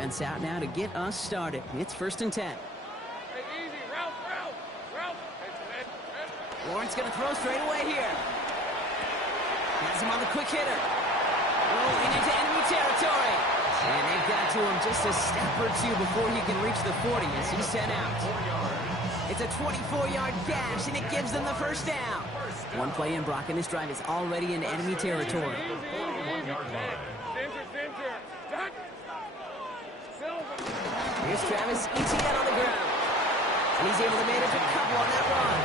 offense out now to get us started. It's 1st and 10. Hey, easy. Ralph. Lawrence going to throw straight away here. Has him on the quick hitter. Rolling into enemy territory. And they've got to him just a step or two before he can reach the 40 as he's sent out. It's a 24-yard gash, and it gives them the first down. One play in, Brock, and this drive is already in enemy territory. Here's Travis Etienne on the ground. And he's able to manage a couple on that run.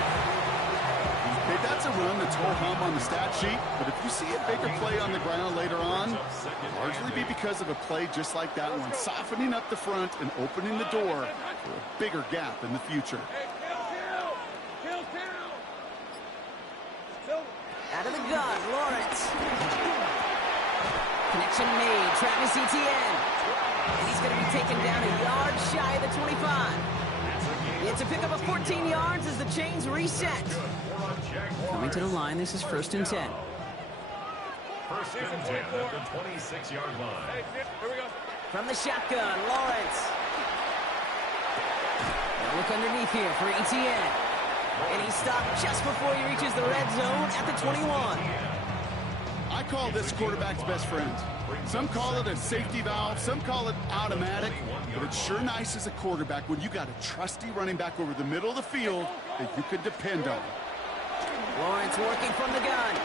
Hey, that's a run that's ho-hum on the stat sheet, but if you see a bigger play on the ground later on, it'll largely be because of a play just like that one, softening up the front and opening the door for a bigger gap in the future. Out of the gun, Lawrence. Connection made, Travis Etienne. And he's going to be taken down a yard shy of the 25. It's a pickup of 14 yards as the chains reset. Coming to the line, this is 1st and 10. 1st and 10 at the 26-yard line. From the shotgun, Lawrence. Now look underneath here for Etienne. And he stopped just before he reaches the red zone at the 21. I call this quarterback's best friend. Some call it a safety valve, some call it automatic, but it's sure nice as a quarterback when you got a trusty running back over the middle of the field that you can depend on. Lawrence working from the gun.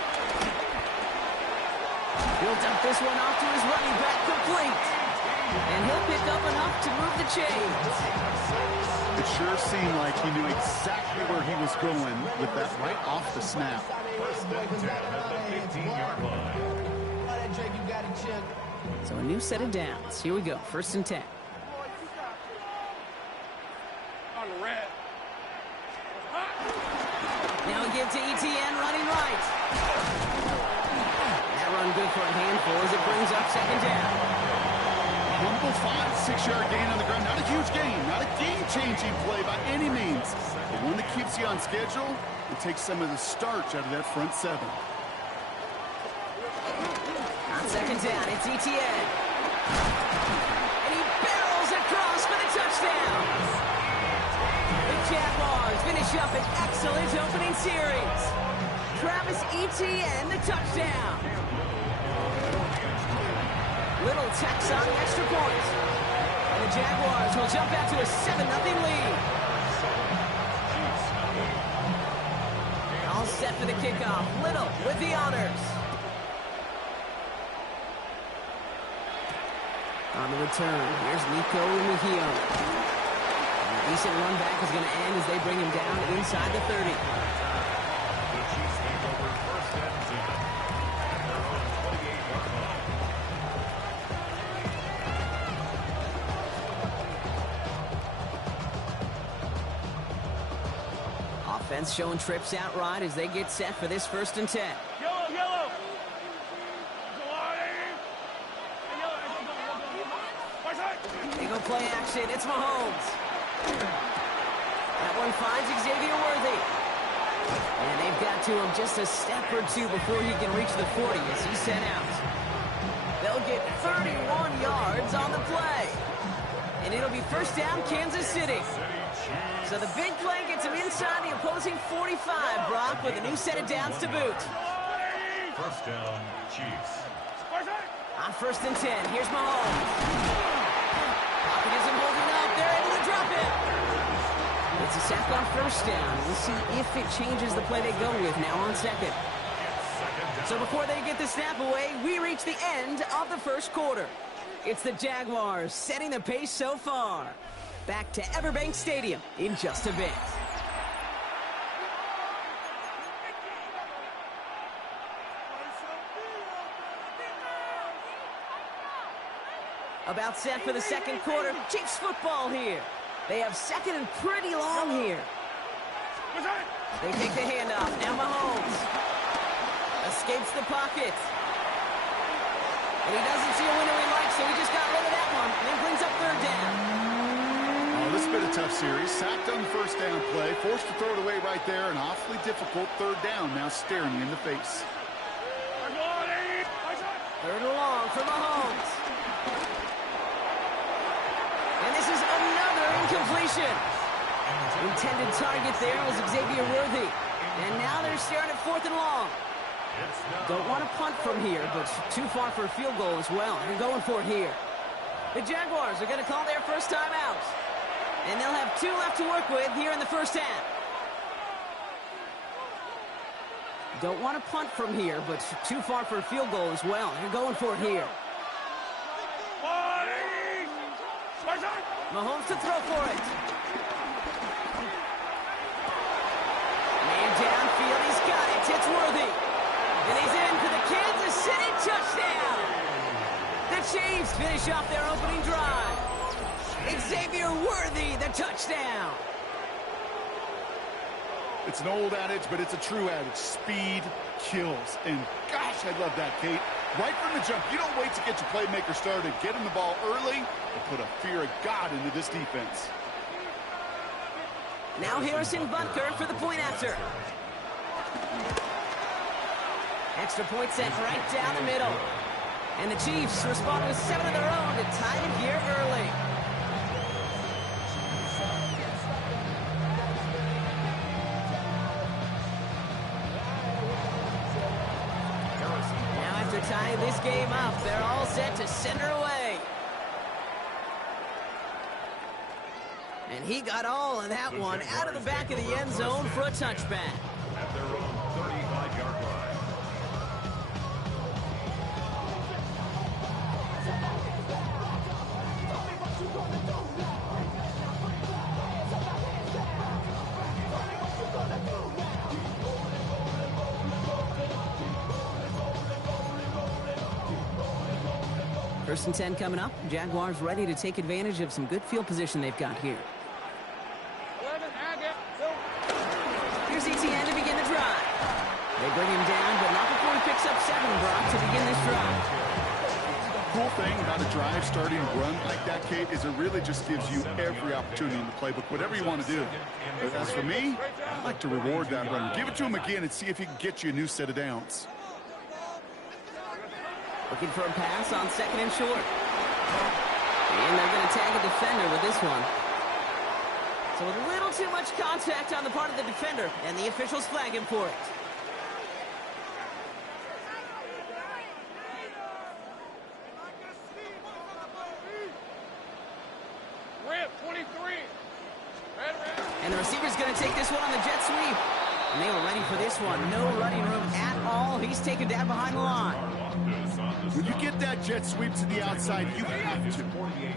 He'll dump this one off to his running back, complete. And he'll pick up enough to move the chains. It sure seemed like he knew exactly where he was going with that right off the snap. 1st and 10 at the 15-yard line. So a new set of downs. Here we go, 1st and 10. Now he gives to Etienne running right. That run good for a handful as it brings up 2nd down. Humble 5-6-yard gain on the ground. Not a huge gain, not a game-changing play by any means, but one that keeps you on schedule and takes some of the starch out of that front seven. On 2nd down, it's Etienne. And he barrels across for the touchdown. The Jaguars finish up an excellent opening series. Travis Etienne, the touchdown. Little tacks on extra point. And the Jaguars will jump out to a 7-0 lead. All set for the kickoff. Little with the honors. On the return, here's Nico Mejia. A decent run back is going to end as they bring him down inside the 30. The Chiefs take over 1st and 10 at their own 28-yard line. Offense showing trips out right as they get set for this 1st and 10. Yellow. They go play action. It's Mahomes. That one finds Xavier Worthy. And they've got to him just a step or two before he can reach the 40 as he's sent out. They'll get 31 yards on the play. And it'll be 1st down, Kansas City. So the big play gets him inside the opposing 45, Brock, with a new set of downs to boot. 1st down, Chiefs. On 1st and 10, here's Mahomes. Pocket isn't holding up. They're able to drop it. It's a sack on 1st down. We'll see if it changes the play they go with now on 2nd. So before they get the snap away, we reach the end of the 1st quarter. It's the Jaguars setting the pace so far. Back to Everbank Stadium in just a bit. About set for the 2nd quarter. Chiefs football here. They have 2nd and pretty long here. They take the handoff. Now Mahomes escapes the pocket. And he doesn't see a window he likes, so he just got rid of that one. And then brings up 3rd down. Oh, this has been a tough series. Sacked on the 1st down play. Forced to throw it away right there. An awfully difficult 3rd down now staring you in the face. 3rd and long for Mahomes. misses another incompletion. Intended target there was Xavier Worthy. And now they're staring at 4th and long. Don't want to punt from here, but too far for a field goal as well. They're going for it here. The Jaguars are going to call their first time out. And they'll have 2 left to work with here in the first half. Don't want to punt from here, but too far for a field goal as well. They're going for it here. Mahomes to throw for it. Man downfield, he's got it. It's Worthy. And he's in for the Kansas City touchdown. The Chiefs finish off their opening drive. Xavier Worthy, the touchdown. It's an old adage, but it's a true adage. Speed kills. And gosh, I love that, Kate. Right from the jump, you don't wait to get your playmaker started. Get him the ball early and put a fear of God into this defense. Now Harrison Butker for the point after. Extra point sent right down the middle. And the Chiefs respond with 7 of their own to tie it here early. Now after tying this game up, they're all set to send her away. And he got all of that one out of the back of the end zone for a touchback. At their own 35-yard line. First and 10 coming up. Jaguars ready to take advantage of some good field position they've got here. Here's ETN to begin the drive. They bring him down, but not before he picks up 7, Brock, to begin this drive. Cool thing about a drive starting to run like that, Kate, is it really just gives you every opportunity in the playbook, whatever you want to do. But as for me, I like to reward that run. Give it to him again and see if he can get you a new set of downs. Looking for a pass on 2nd and short. And they're going to tag a defender with this one. So a little too much contact on the part of the defender, and the officials flag him for it. Rip, 23. And the receiver's going to take this one on the jet sweep. And they were ready for this one. No running room at all. He's taken down behind the line. When you get that jet sweep to the outside, you have to.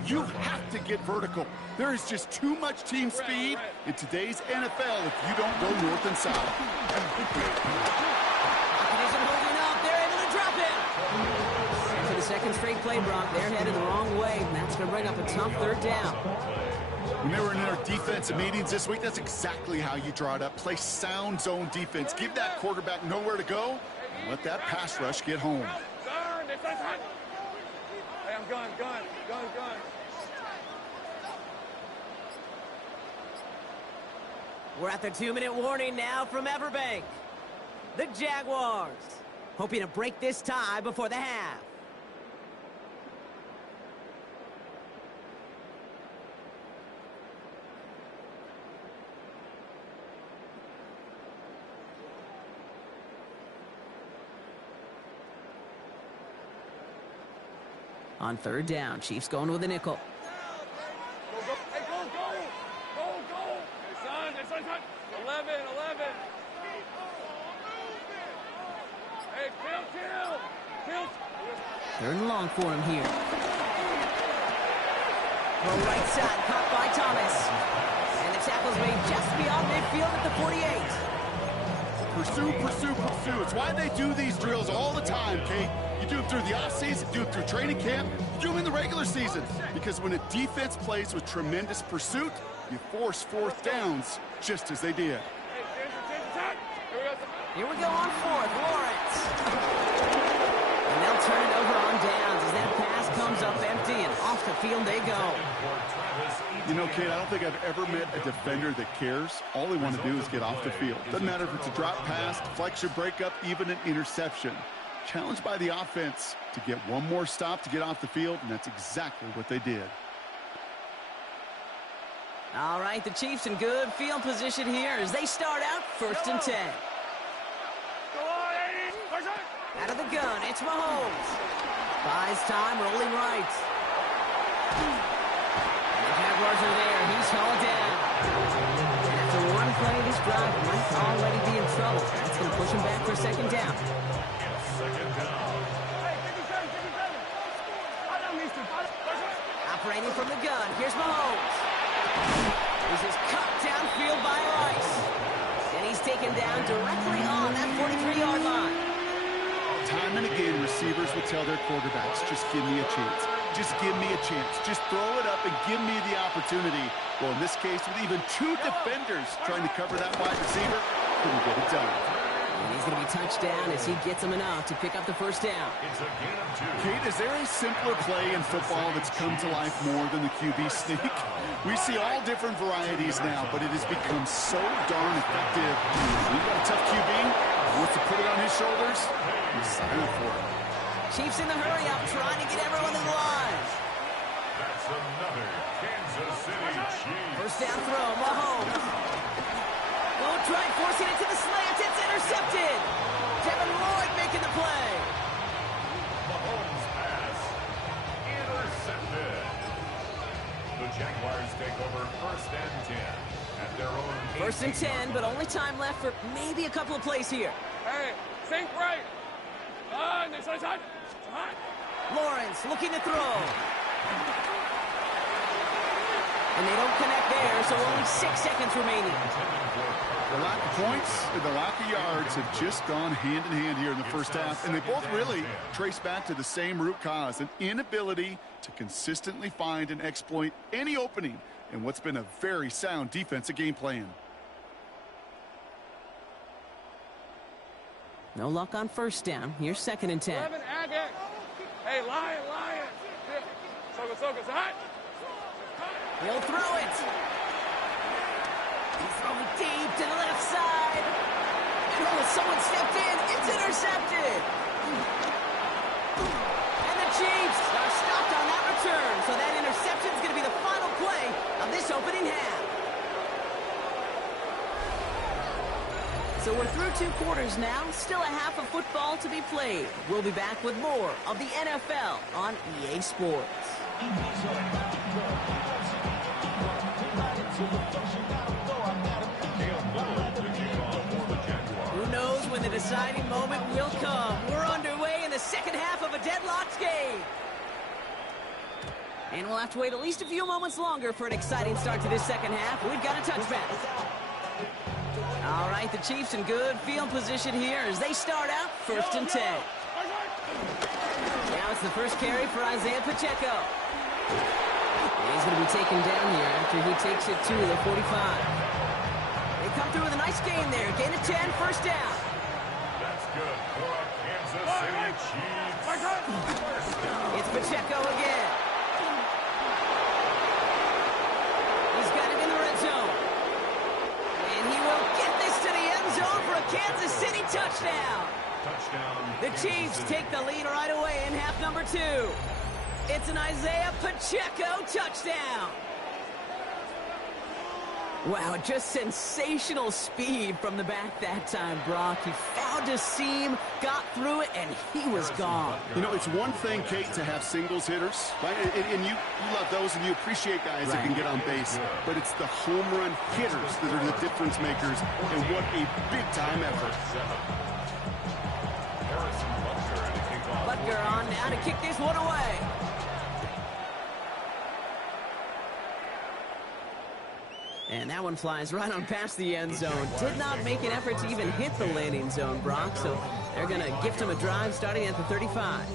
You have to get vertical. There is just too much team speed in today's NFL if you don't go north and south. Pocket isn't holding up. They're able to drop it. And for the second straight play, Brock, they're headed the wrong way. And that's going to bring up a tough 3rd down. When they were in their defensive meetings this week, that's exactly how you draw it up. Play sound zone defense. Give that quarterback nowhere to go. And let that pass rush get home. Hey, I'm gone. We're at the 2-minute warning now from Everbank. The Jaguars hoping to break this tie before the half. On 3rd down, Chiefs going with a nickel. Hey, go. Hey, son. 11. Hey, kill. 3rd and long for him here. Well, right side, caught by Thomas. And the tackle's made just beyond midfield at the 48. Pursue. It's why they do these drills all the time, Kate. You do them through the offseason, do them through training camp, you do them in the regular season. Because when a defense plays with tremendous pursuit, you force 4th downs just as they did. Here we go on 4th, Lawrence. And they'll turn it over on downs as that pass comes up empty and off the field they go. You know, Kate, I don't think I've ever met a defender that cares. All they want to do is get off the field. Doesn't matter if it's a drop pass, deflection, breakup, even an interception. Challenged by the offense to get one more stop to get off the field, and that's exactly what they did. All right, the Chiefs in good field position here as they start out 1st and 10. Go on, 80. Push it. Out of the gun, it's Mahomes. Buys time, rolling right. And the Jaguars are there. He's hauled down. And after one play, this drive might already be in trouble. That's going to push him back for 2nd down. Second down. Hey, 57, 57. I don't need to. Push it. Operating from the gun, here's Mahomes. This is cut downfield by Rice. And he's taken down directly on that 43-yard line. Time and again, receivers will tell their quarterbacks, just give me a chance. Just give me a chance. Just throw it up and give me the opportunity. Well, in this case, with even 2 defenders trying to cover that wide receiver, couldn't get it done. And he's going to be touched down as he gets him enough to pick up the 1st down. It's a gain of 2. Kate, is there a simpler play in football that's come to life more than the QB sneak? We see all different varieties now, but it has become so darn effective. We've got a tough QB who wants to put it on his shoulders. He's silent for it. Chiefs in the hurry up, trying to get everyone in the line. That's another Kansas City Chiefs. 1st down throw, Mahomes. Oh, try forcing it to the slant. It's intercepted. Devin Lloyd making the play. Mahomes pass intercepted. The Jaguars take over 1st and 10 at their own 1st and 10, but only time left for maybe a couple of plays here. Hey, sink right. This is hot. Hot. Lawrence looking to throw. And they don't connect there, so only 6 seconds remaining. The lack of points and the lack of yards have just gone hand in hand here in the 1st half, and they both really trace back to the same root cause, an inability to consistently find and exploit any opening in what's been a very sound defensive game plan. No luck on 1st down. Here's 2nd and 10. 11, Agate. Hey, Lion. Soka, hot. He'll throw it. He's throwing deep to the left side. Oh, someone stepped in. It's intercepted. And the Chiefs are stopped on that return. So that interception is going to be the final play of this opening half. So we're through 2 quarters now. Still a half of football to be played. We'll be back with more of the NFL on EA Sports. Who knows when the deciding moment will come? We're underway in the 2nd half of a deadlocked game. And we'll have to wait at least a few moments longer for an exciting start to this 2nd half. We've got a touchback. All right, the Chiefs in good field position here as they start out 1st and 10. Now it's the 1st carry for Isaiah Pacheco. He's going to be taken down here after he takes it to the 45. They come through with a nice gain there. Gain of 10, 1st down. That's good for a Kansas City Chiefs. It's Pacheco again. He's got it in the red zone. And he will get this to the end zone for a Kansas City touchdown. The Chiefs take the lead right away in half number 2. It's an Isaiah Pacheco touchdown. Wow, just sensational speed from the back that time, Brock. He found a seam, got through it, and he was gone. You know, it's one thing, Kate, to have singles hitters, right? And you love those, and you appreciate guys that can get on base. But it's the home run hitters that are the difference makers, and what a big-time effort. Butker on now to kick this one away. And that one flies right on past the end zone. Did not make an effort to even hit the landing zone, Brock. So they're going to gift him a drive starting at the 35.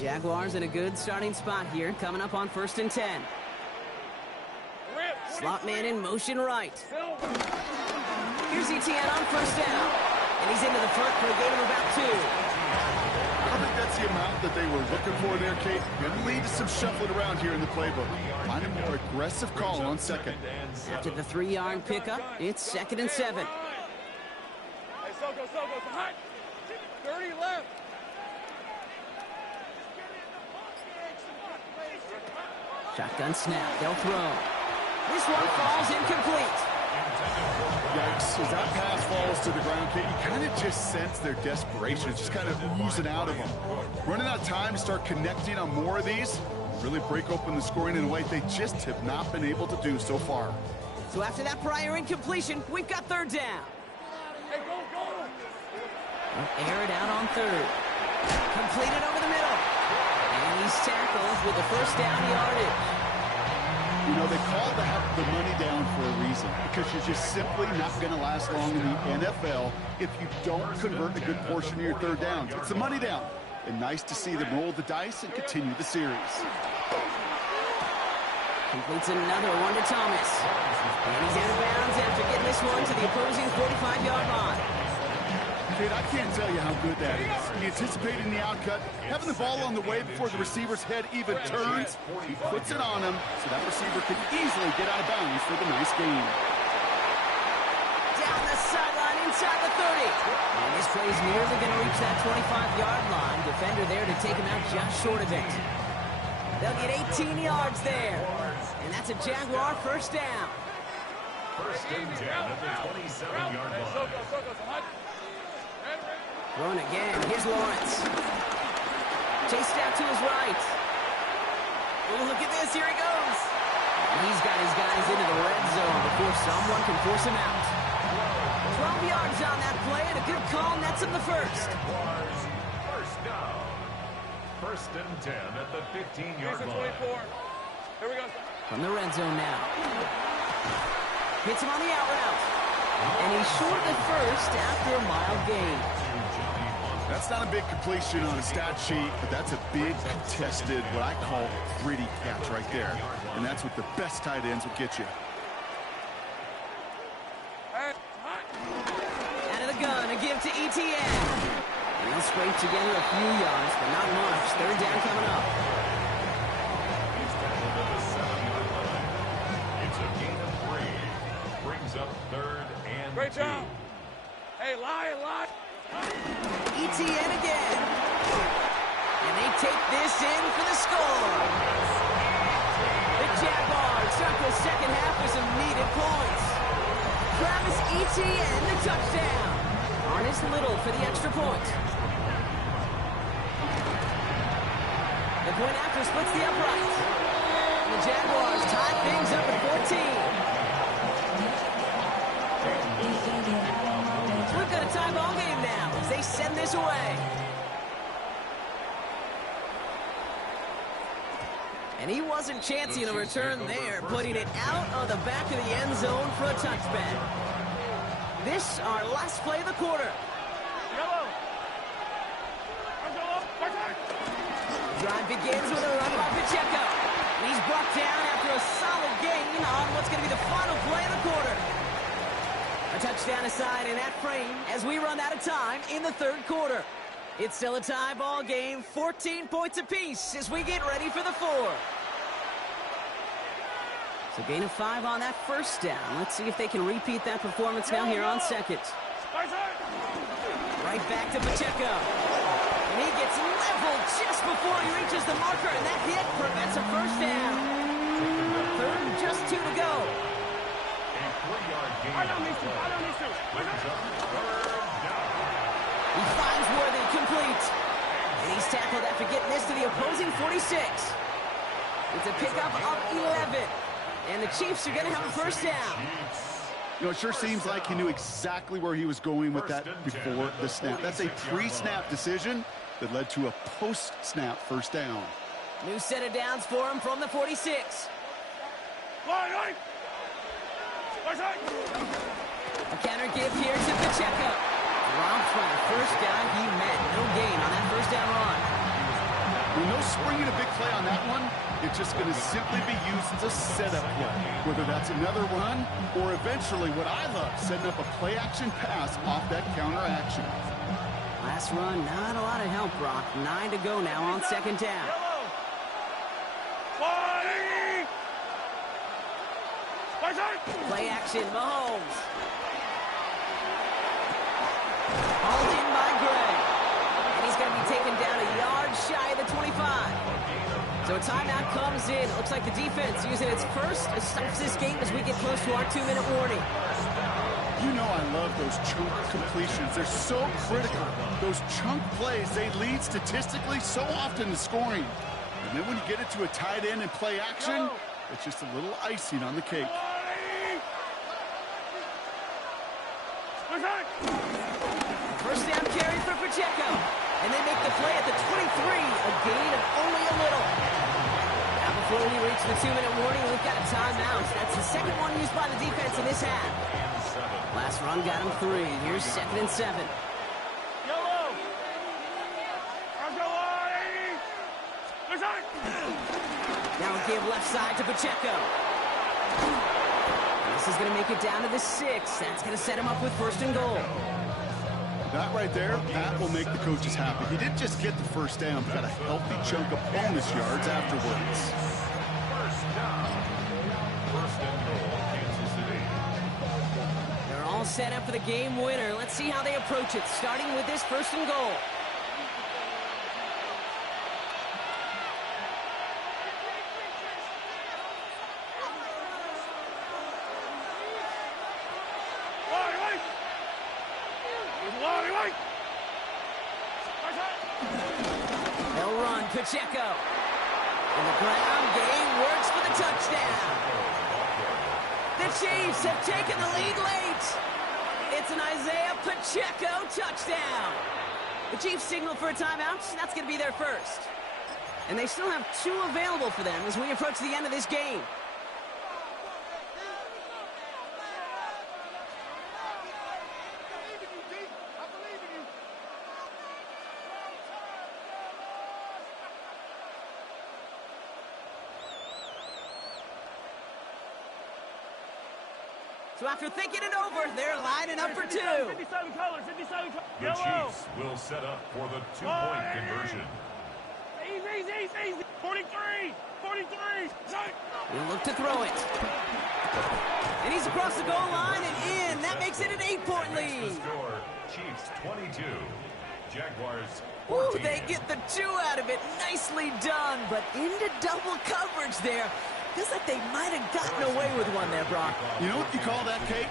Jaguars in a good starting spot here, coming up on 1st and 10. Slot man in motion right. Here's Etienne on 1st down. And he's into the front for a gain of about 2. I don't think that's the amount that they were looking for there, Kate. Going to lead to some shuffling around here in the playbook. Find a more aggressive call on 2nd. After the 3-yard pickup, it's 2nd and 7. Hey, Soko, hot. 30 left. Shotgun snap. They'll throw. This one falls incomplete. Yikes. As that pass falls to the ground, Kate, you kind of just sense their desperation. It's just kind of oozing out of them. Running out of time to start connecting on more of these, really break open the scoring in a way they just have not been able to do so far. So after that prior incompletion, we've got third down. Hey, go, go. They'll air it out on third. Completed over the middle. And he's tackled with the first down yardage. You know, they call the money down for a reason, because you're just simply not going to last long in the NFL if you don't convert a good portion of your third downs. It's the money down. And nice to see them roll the dice and continue the series. Completes another one to Thomas. And he's out of bounds after getting this one to the opposing 45-yard line. Kid, I can't tell you how good that is. He anticipating the outcut, having the ball on the way before the receiver's head even turns. He puts it on him so that receiver can easily get out of bounds for the nice gain. Down the sideline inside the 30. And this play is nearly going to reach that 25-yard line. Defender there to take him out just short of it. They'll get 18 yards there. And that's a Jaguar first down. First and 10 at the 27-yard line. Throwing again. Here's Lawrence. Chased out to his right. Oh, look at this. Here he goes. And he's got his guys into the red zone before someone can force him out. 12 yards on that play, and a good call nets him the first. First down. First and 10 at the 15-yard line. 24. Here we go. From the red zone now. Hits him on the out route. And he's short of the first after a mild gain. That's not a big completion on a stat sheet, but that's a big contested, what I call gritty catch right there. And that's what the best tight ends will get you. Out of the gun, a give to ETN. And he'll scrape together a few yards, but not much. Third down coming up. It's a gain of 3. Brings up third and 2. Great job. Hey, lie. ETN again. And they take this in for the score. The Jaguars start the second half with some needed points. Travis ETN, the touchdown. Arnis Little for the extra point. The point after splits the upright. And the Jaguars tie things up at 14. So we've got a tie ball game now as they send this away. And he wasn't chancing a return there, putting it out of the back of the end zone for a touchback. This, our last play of the quarter. Yellow. Drive begins with a run by Pacheco. And he's brought down after a solid gain on what's going to be the final play of the quarter. A touchdown aside in that frame as we run out of time in the third quarter. It's still a tie ball game, 14 points apiece as we get ready for the fourth. So gain of 5 on that first down. Let's see if they can repeat that performance now here on second. Right back to Pacheco. And he gets leveled just before he reaches the marker, and that hit prevents a first down. Third and just 2 to go. A 3-yard gain. I don't need to. Brings up third down. He finds Worthy complete. And he's tackled after getting this to the opposing 46. It's a pickup of 11. And the Chiefs are going to have a first down. You know, it sure seems like he knew exactly where he was going with that before the snap. That's a pre-snap decision that led to a post-snap first down. New set of downs for him from the 46. A counter give here to Pacheco. Dropped by the first guy he met. No gain on that first down run. With no springing a big play on that one, it's just going to simply be used as a setup play. Whether that's another run or eventually what I love, setting up a play-action pass off that counter action. Last run, not a lot of help, Brock. 9 to go now on second down. Play action, Mahomes. Hauled in by Gray. And he's going to be taken down a yard shy of the 25. So a timeout comes in. It looks like the defense using its first to stop this game as we get close to our 2-minute warning. You know I love those chunk completions. They're so critical. Those chunk plays, they lead statistically so often to scoring. And then when you get it to a tight end and play action, it's just a little icing on the cake. First down carry for Pacheco. And they make the play at the 23, a gain of only a little. Now before we reach the 2-minute warning, we've got a timeout. That's the second one used by the defense in this half. Last run got him 3. Here's 2nd and 7. Now a give left side to Pacheco. This is going to make it down to the 6. That's going to set him up with 1st and goal. That right there, that will make the coaches happy. He didn't just get the first down, but got a healthy chunk of bonus yards afterwards. First down. 1st and goal, Kansas City. They're all set up for the game winner. Let's see how they approach it, starting with this 1st and goal. They'll run, Pacheco. And the ground game works for the touchdown. The Chiefs have taken the lead late. It's an Isaiah Pacheco touchdown. The Chiefs signal for a timeout. That's going to be their first. And they still have 2 available for them as we approach the end of this game. So after thinking it over, they're lining up for 2. 57 colors, 57 colors. The Chiefs will set up for the 2-point conversion. Easy. 43. He'll look to throw it. And he's across the goal line and in. That makes it an 8-point lead. The score, Chiefs 22, Jaguars 14. Ooh, they get the 2 out of it. Nicely done, but into double coverage there. Feels like they might have gotten away with one there, Brock. You know what you call that, Kate?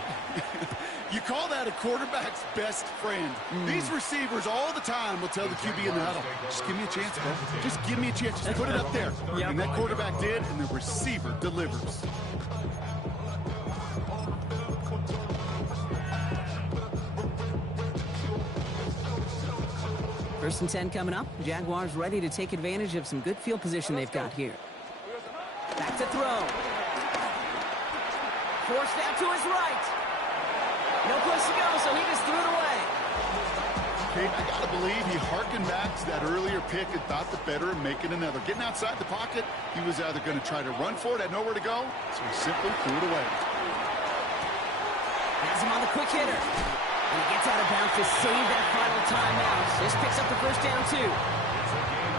You call that a quarterback's best friend. These receivers all the time will tell the QB in the huddle, just give me a chance, bro. Just give me a chance. Just put it up there. Yep. And that quarterback did, and the receiver delivers. First and 10 coming up. Jaguars ready to take advantage of some good field position they've got here. Back to throw. Forced out to his right. No place to go, so he just threw it away. Kate, I got to believe he harkened back to that earlier pick and thought the better of making another. Getting outside the pocket, he was either going to try to run for it, had nowhere to go, so he simply threw it away. Has him on the quick hitter. And he gets out of bounds to save that final timeout. This picks up the first down, too.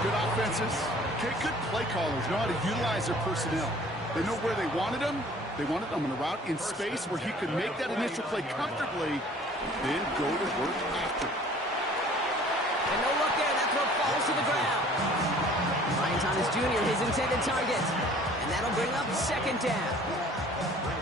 Good offenses. Okay, good play callers know how to utilize their personnel. They know where they wanted them. They wanted them on a route in space where he could make that initial play comfortably, then go to work after. And no luck there. That throw falls to the ground. Ryan Thomas Jr., his intended target. And that'll bring up 2nd down.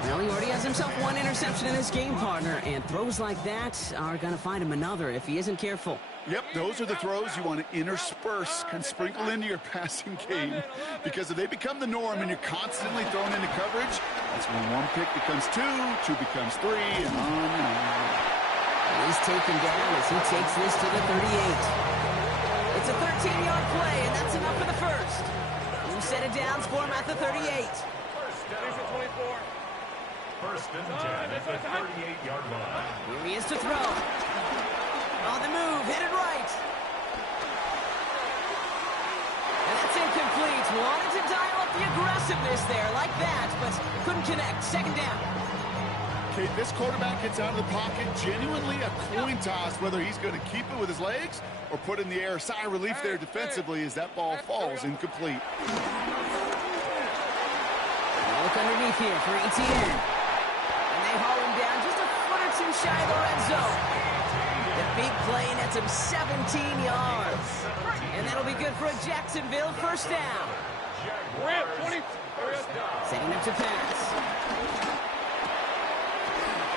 Well, he already has himself 1 interception in his game, partner, and throws like that are going to find him another if he isn't careful. Yep, those are the throws you want to intersperse and sprinkle into your passing game, because if they become the norm and you're constantly thrown into coverage, that's when 1 pick becomes 2, 2 becomes 3, and on and on. He's taken down as he takes this to the 38. It's a 13-yard play, and that's enough for the first. New set of downs for him at the 38. First down. 24. 1st and 10 at the 38-yard line. Here he is to throw. On the move, headed right. And that's incomplete. Wanted to dial up the aggressiveness there like that, but couldn't connect. 2nd down. Okay, this quarterback gets out of the pocket, genuinely a coin toss, whether he's going to keep it with his legs or put in the air. Sigh of relief there defensively as that ball falls incomplete. Look underneath here for ETN. And they haul him down just a foot or 2 shy of the red zone. The big play nets him 17 yards. And that'll be good for a Jacksonville first down. Rip, 20. Setting up to pass.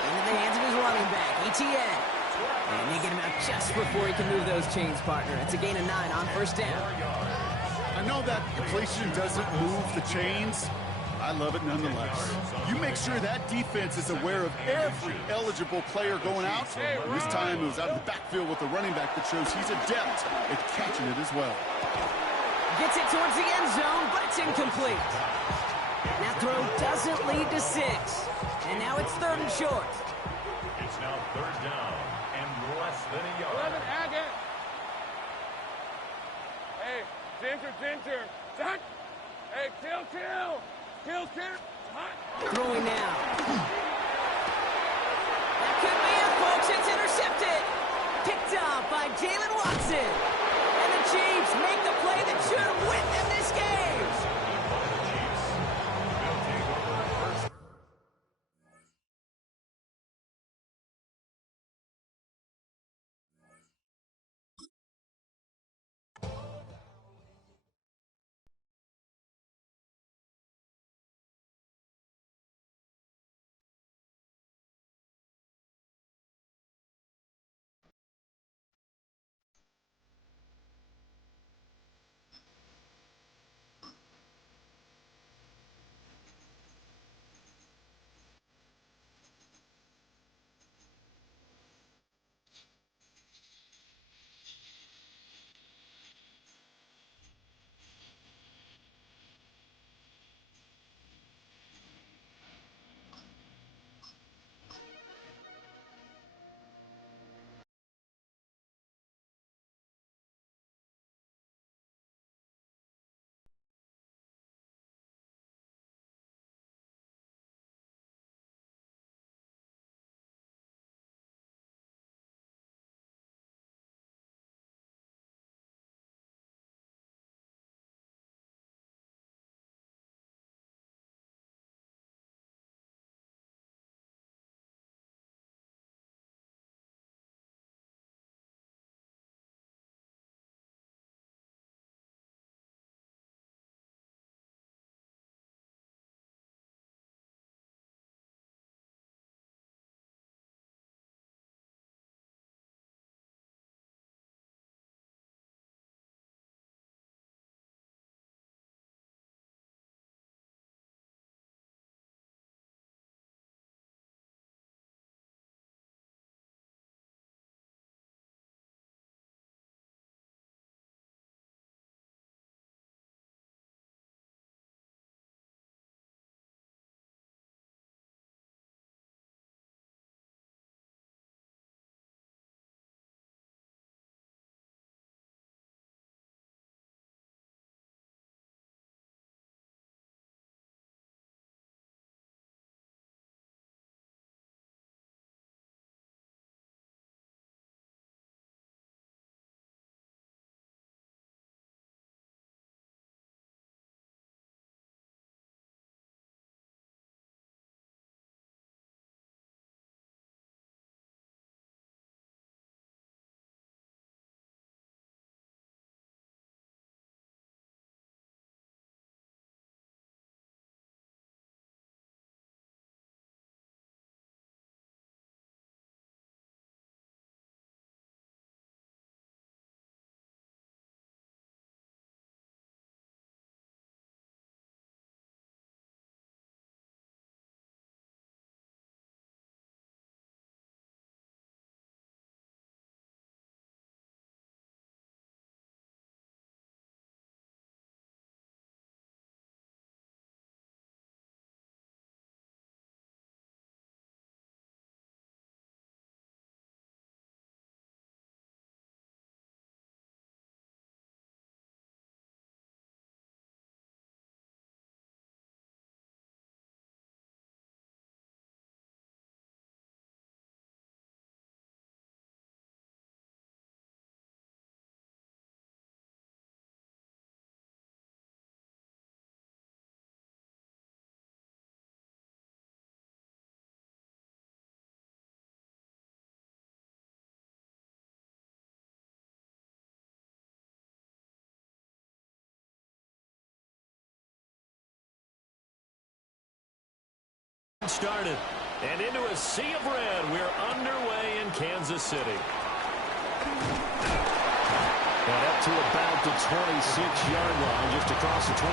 Into the hands of his running back, ETN. And they get him out just before he can move those chains, partner. It's a gain of 9 on first down. I know that completion doesn't move the chains. I love it nonetheless. You make sure that defense is aware of every eligible player going out. And this time it was out of the backfield with the running back that shows he's adept at catching it as well. Gets it towards the end zone, but it's incomplete. That throw doesn't lead to 6. And now it's 3rd and short. It's now 3rd down and less than a yard. 11, Agate. Hey, Ginger. Zach. Hey, kill. Throwing now. That could be it, folks. It's intercepted. Picked off by Jalen Watson. And the Chiefs make the play that should win them this game. started. And into a sea of red, we're underway in Kansas City. And up to about the 26-yard line, just across the 25.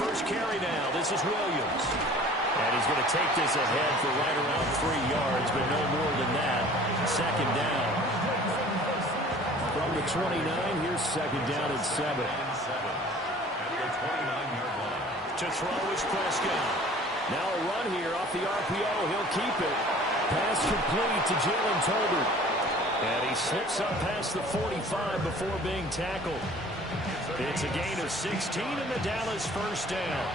First carry now. This is Williams. And he's going to take this ahead for right around 3 yards, but no more than that. Second down. From the 29, here's second down at 7. To throw is Prescott. Now a run here off the RPO. He'll keep it. Pass complete to Jalen Tolbert. And he slips up past the 45 before being tackled. It's a gain of 16 and the Dallas first down.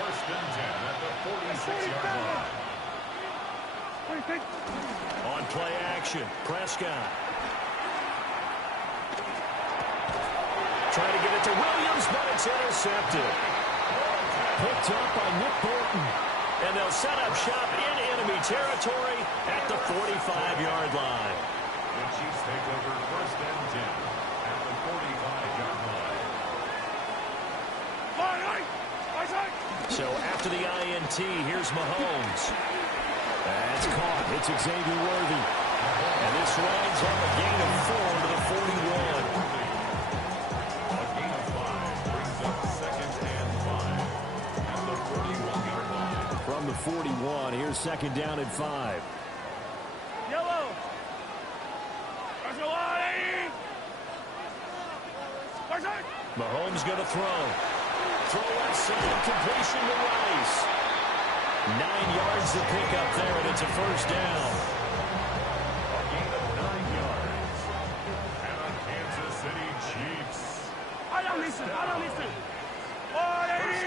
First and 10 at the 46-yard line. On play action, Prescott. Trying to get it to Williams, but it's intercepted. Picked up by Nick Bolton. And they'll set up shop in enemy territory at the 45-yard line. The Chiefs take over first and 10 at the 45-yard line. So after the INT, here's Mahomes. That's caught. It's Xavier Worthy. And this winds up a gain of 4 to the 41. A gain of 5 brings up second and 5 at the 41-yard line. From the 41, here's second down at 5. Yellow. Mahomes going to throw. Throw left side, completion to Rice. 9 yards to pick up there, and it's a first down. A gain of 9 yards. And the Kansas City Chiefs. I don't listen. First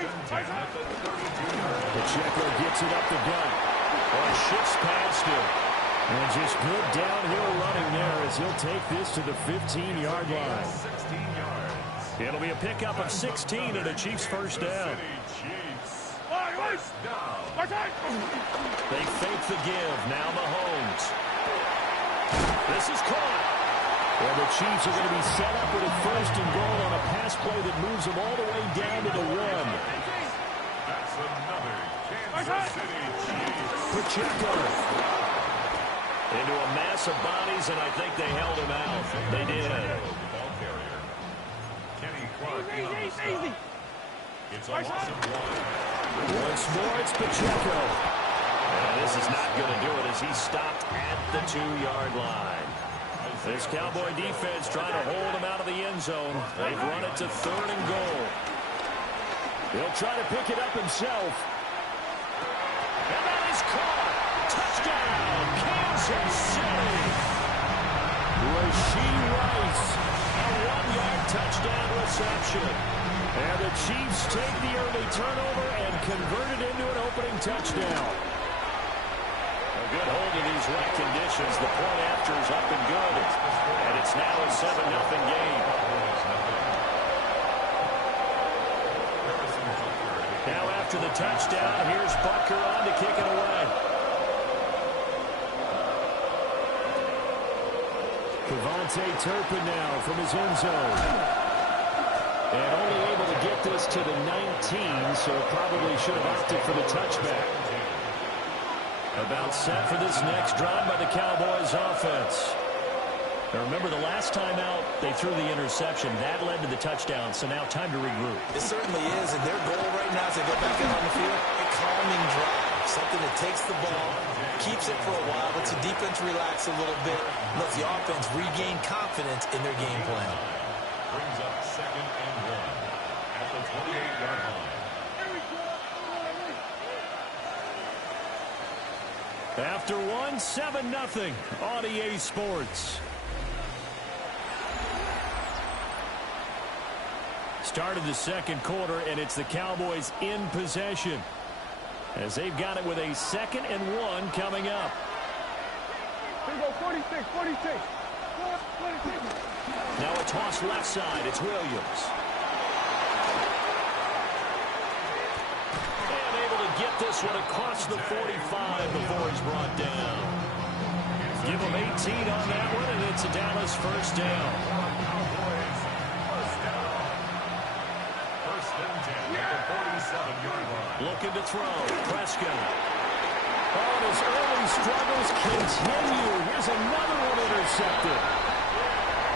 and 10 at the 32-yard line. Pacheco gets it up the gut. Or shifts past him. And just good downhill running there as he'll take this to the 15-yard line. 16 yards. It'll be a pickup of 16 and a Chiefs first down. Chiefs. First down. They fake the give. Now Mahomes. This is caught. And the Chiefs are going to be set up with a first and goal on a pass play that moves them all the way down to the 1. That's another Kansas City Chiefs. Pacheco. Into a mass of bodies, and I think they held him out. They did. Ball carrier. Kenny Clark in on the stop. It's a loss of 1. Once more, it's Pacheco. And this is not going to do it as he's stopped at the 2-yard line. This Cowboy defense trying to hold him out of the end zone. They've run it to 3rd and goal. He'll try to pick it up himself. And that is caught. Touchdown, Kansas City. Rashee Rice, a 1-yard touchdown reception. And the Chiefs take the early turnover and convert it into an opening touchdown. A good hold of these wet conditions. The point after is up and good. And it's now a 7-0 game. Now after the touchdown, here's Butker on to kick it away. Devontae Turpin now from his own zone. And only able to get this to the 19, so probably should have opted for the touchback. About set for this next drive by the Cowboys offense. Now remember, the last time out, they threw the interception. That led to the touchdown, so now time to regroup. It certainly is, and their goal right now as they go back out on the field, a calming drive. Something that takes the ball, keeps it for a while, lets the defense relax a little bit, lets the offense regain confidence in their game plan. Brings up second and 1 at the 28-yard line. After one, 7-0 on EA Sports. Started the second quarter, and it's the Cowboys in possession as they've got it with a 2nd and 1 coming up. Here we go, 46. Now a toss left side. It's Williams. And able to get get this one across the 45 before he's brought down. Give him 18 on that one, and it's a Dallas first down. First and 10 at the 47-yard line. Looking to throw. Prescott. Oh, and his early struggles continue. Here's another one intercepted.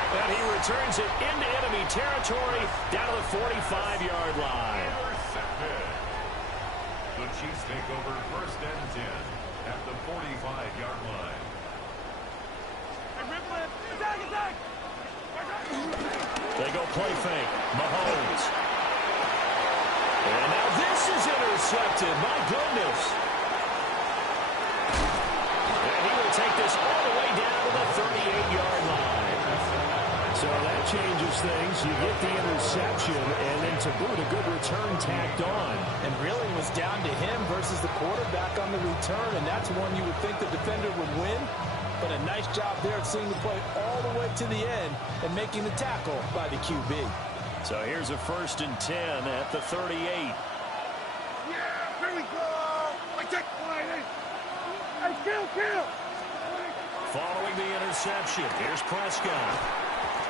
And he returns it into enemy territory down to the 45-yard line. Intercepted. The Chiefs take over first and 10 at the 45-yard line. Attack! They go play fake. Mahomes. And now this is intercepted. My goodness. And he will take this all the way down to the 38-yard line. So that changes things. You get the interception, and then to boot, a good return tacked on. And really it was down to him versus the quarterback on the return, and that's one you would think the defender would win. But a nice job there at seeing the play all the way to the end and making the tackle by the QB. So here's a first and 10 at the 38. Yeah, here we go. Hey, kill. Following the interception, here's Prescott.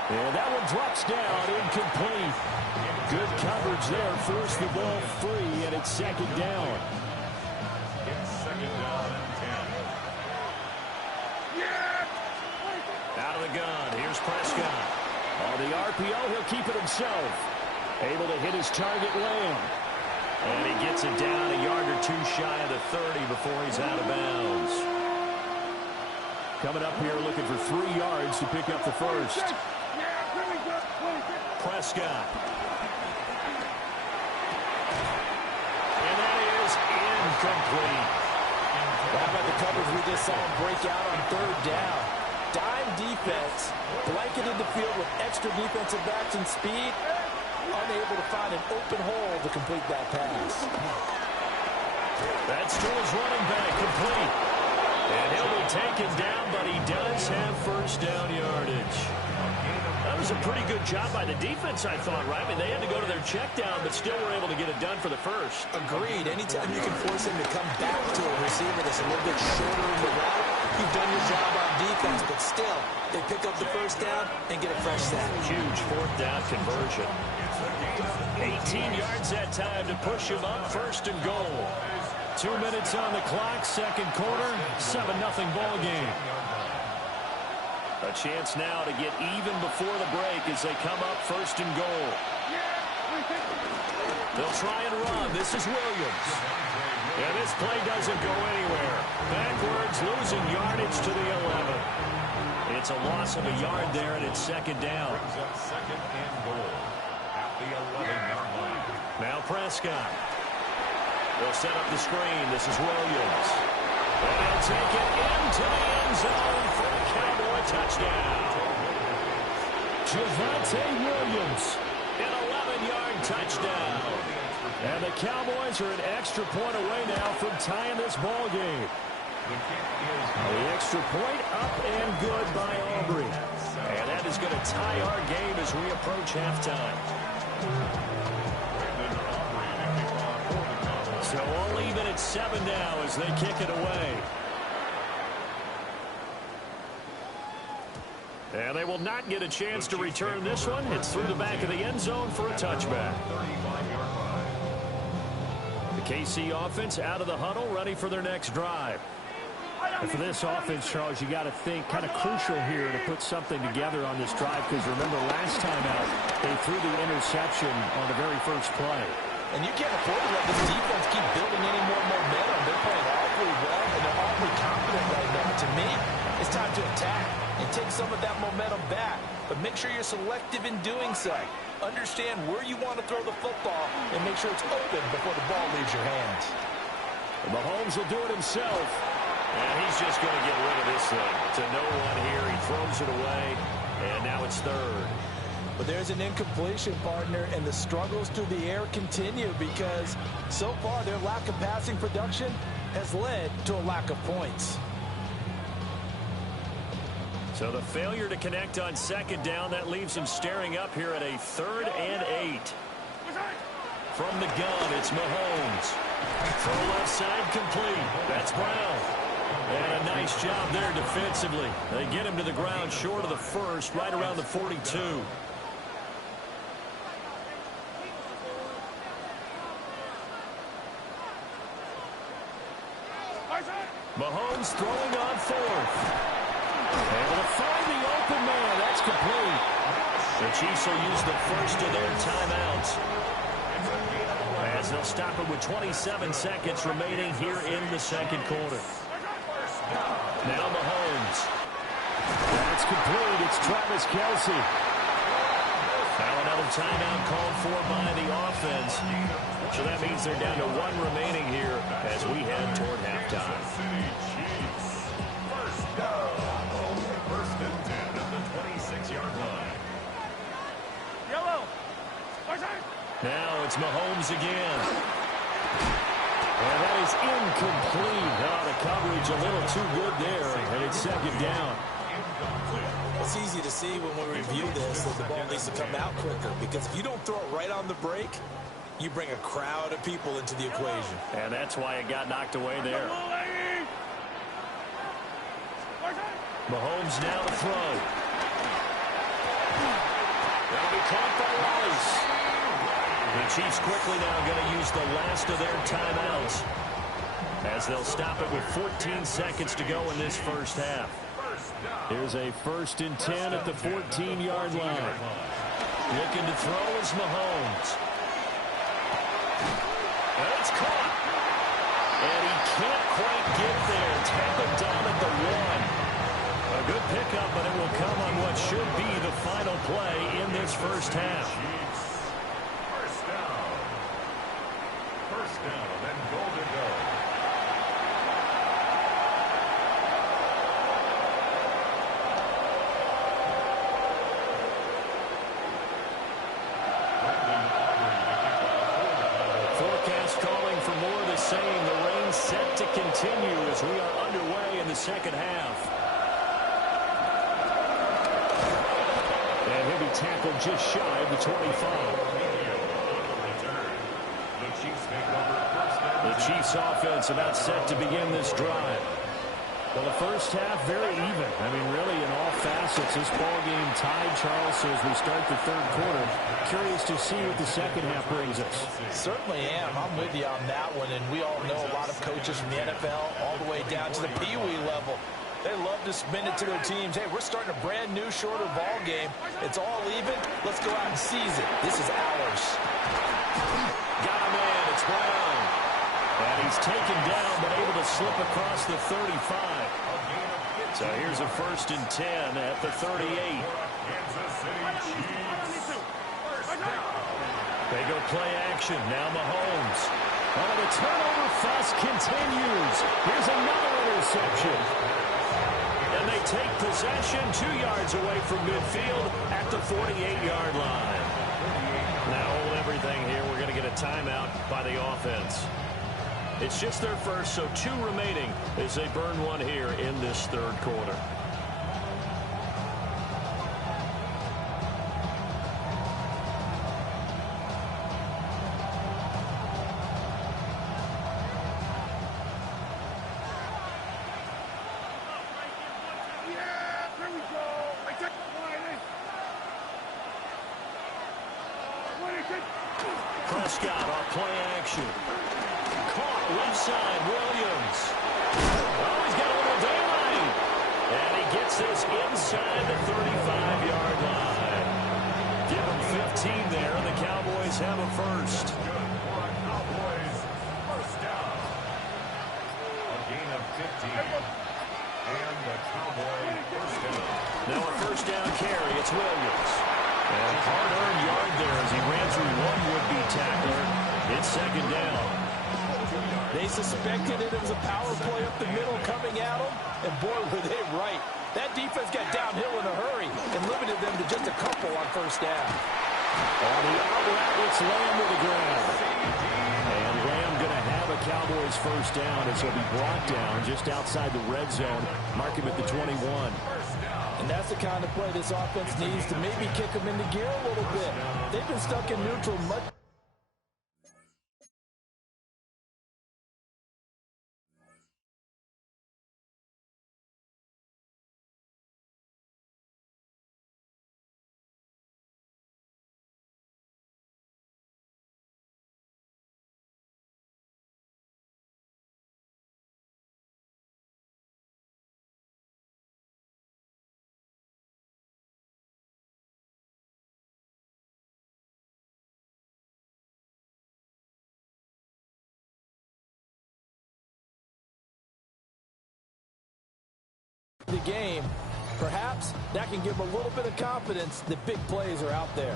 And that one drops down, incomplete. Good coverage there, forced the ball free, and it's second down. It's second down and 10. Out of the gun, here's Prescott. On the RPO, he'll keep it himself. Able to hit his target, Lamb. And he gets it down a yard or two shy of the 30 before he's out of bounds. Coming up here looking for 3 yards to pick up the first. Prescott. And that is incomplete. How about the coverage we just saw him break out on third down? Dime defense, blanketed the field with extra defensive backs and speed, unable to find an open hole to complete that pass. That's to his running back, complete. And he'll be taken down, but he does have first down yardage. That was a pretty good job by the defense, I thought, right? I mean, they had to go to their check down, but still were able to get it done for the first. Agreed. Anytime you can force him to come back to a receiver that's a little bit shorter in the route, you've done your job on defense, but still, they pick up the first down and get a fresh snap. Huge fourth down conversion. 18 yards that time to push him up, first and goal. 2 minutes on the clock, second quarter, 7-0 ball game. A chance now to get even before the break as they come up first and goal. They'll try and run. This is Williams. And this play doesn't go anywhere. Backwards, losing yardage to the 11. It's a loss of a yard there, and it's second down. Brings up second and goal at the 11-yard line. Now Prescott. They'll set up the screen. This is Williams. And they'll take it into the end zone for a Cowboy touchdown. Javonte Williams, an 11-yard touchdown. And the Cowboys are an extra point away now from tying this ball game. The extra point up and good by Aubrey. And that is going to tie our game as we approach halftime. So all even at 7 now as they kick it away. And they will not get a chance to return this one. It's through the back of the end zone for a touchback. The KC offense out of the huddle, ready for their next drive. And for this offense, Charles, you got to think kind of crucial here to put something together on this drive, because remember last time out, they threw the interception on the very first play. And you can't afford to let this defense keep building any more momentum. They're playing awfully well, and they're awfully confident right now. To me, it's time to attack and take some of that momentum back. But make sure you're selective in doing so. Understand where you want to throw the football and make sure it's open before the ball leaves your hands. Mahomes will do it himself. And he's just going to get rid of this thing to no one here. He throws it away, and now it's third. But there's an incompletion, partner, and the struggles through the air continue because so far their lack of passing production has led to a lack of points. So the failure to connect on second down, that leaves him staring up here at a 3rd and 8. From the gun, it's Mahomes. Throw left side complete. That's Brown. And a nice job there defensively. They get him to the ground short of the first, right around the 42. Mahomes throwing on fourth. Able to find the open man. That's complete. The Chiefs will use the first of their timeouts, as they'll stop it with 27 seconds remaining here in the second quarter. Now Mahomes. That's complete. It's Travis Kelce. Now another timeout called for by the offense. So that means they're down to one remaining here as we head toward halftime. First and 10 at the 26-yard line. Yellow. Now it's Mahomes again. And that is incomplete. Oh, the coverage a little too good there, and it's second down. It's easy to see when we review this that the ball needs to come out quicker, because if you don't throw it right on the break, you bring a crowd of people into the equation. And that's why it got knocked away there. Mahomes now to throw. That'll be caught by Rice. The Chiefs quickly now going to use the last of their timeouts, as they'll stop it with 14 seconds to go in this first half. Here's a 1st and 10 at the 14-yard line. Looking to throw is Mahomes. And it's caught. And he can't quite get there. Tackled down at the 1. A good pickup, but it will come on what should be the final play in this first half. First down and goal to go. Forecast calling for more of the same. The rain set to continue as we are underway in the second half. And he'll be tackled just shy of the 25. The Chiefs offense about set to begin this drive. Well, the first half very even. I mean, really in all facets, this ball game tied, Charles. So as we start the third quarter, curious to see what the second half brings us. Certainly am. I'm with you on that one. And we all know a lot of coaches from the NFL all the way down to the Pee-wee level. They love to spin it to their teams. Hey, we're starting a brand new, shorter ball game. It's all even. Let's go out and seize it. This is ours. Got a man. It's Brown. And he's taken down, but able to slip across the 35. So here's a 1st and 10 at the 38. They go play action. Now Mahomes. Oh, the turnover fuss continues. Here's another interception. And they take possession 2 yards away from midfield at the 48-yard line. Now hold everything here. We're going to get a timeout by the offense. It's just their first, so 2 remaining as they burn one here in this third quarter. Prescott off play action. Caught left side, Williams. Oh, he's got a little daylight. And he gets this inside the 35-yard line. Give him 15 there, and the Cowboys have a first. Cowboys first down. A gain of 15. And the Cowboys first down. Now a first down carry, it's Williams. And a hard-earned yard there as he ran through one would-be tackler. It's second down. They suspected it was a power play up the middle coming at them, and boy, were they right. That defense got downhill in a hurry and limited them to just a couple on first down. On the out route, it's Lamb with the ground. And Lamb going to have a Cowboys first down as he'll be brought down just outside the red zone. Mark him at the 21. And that's the kind of play this offense needs to maybe kick them into gear a little bit. They've been stuck in neutral much. game, perhaps that can give him a little bit of confidence that big plays are out there.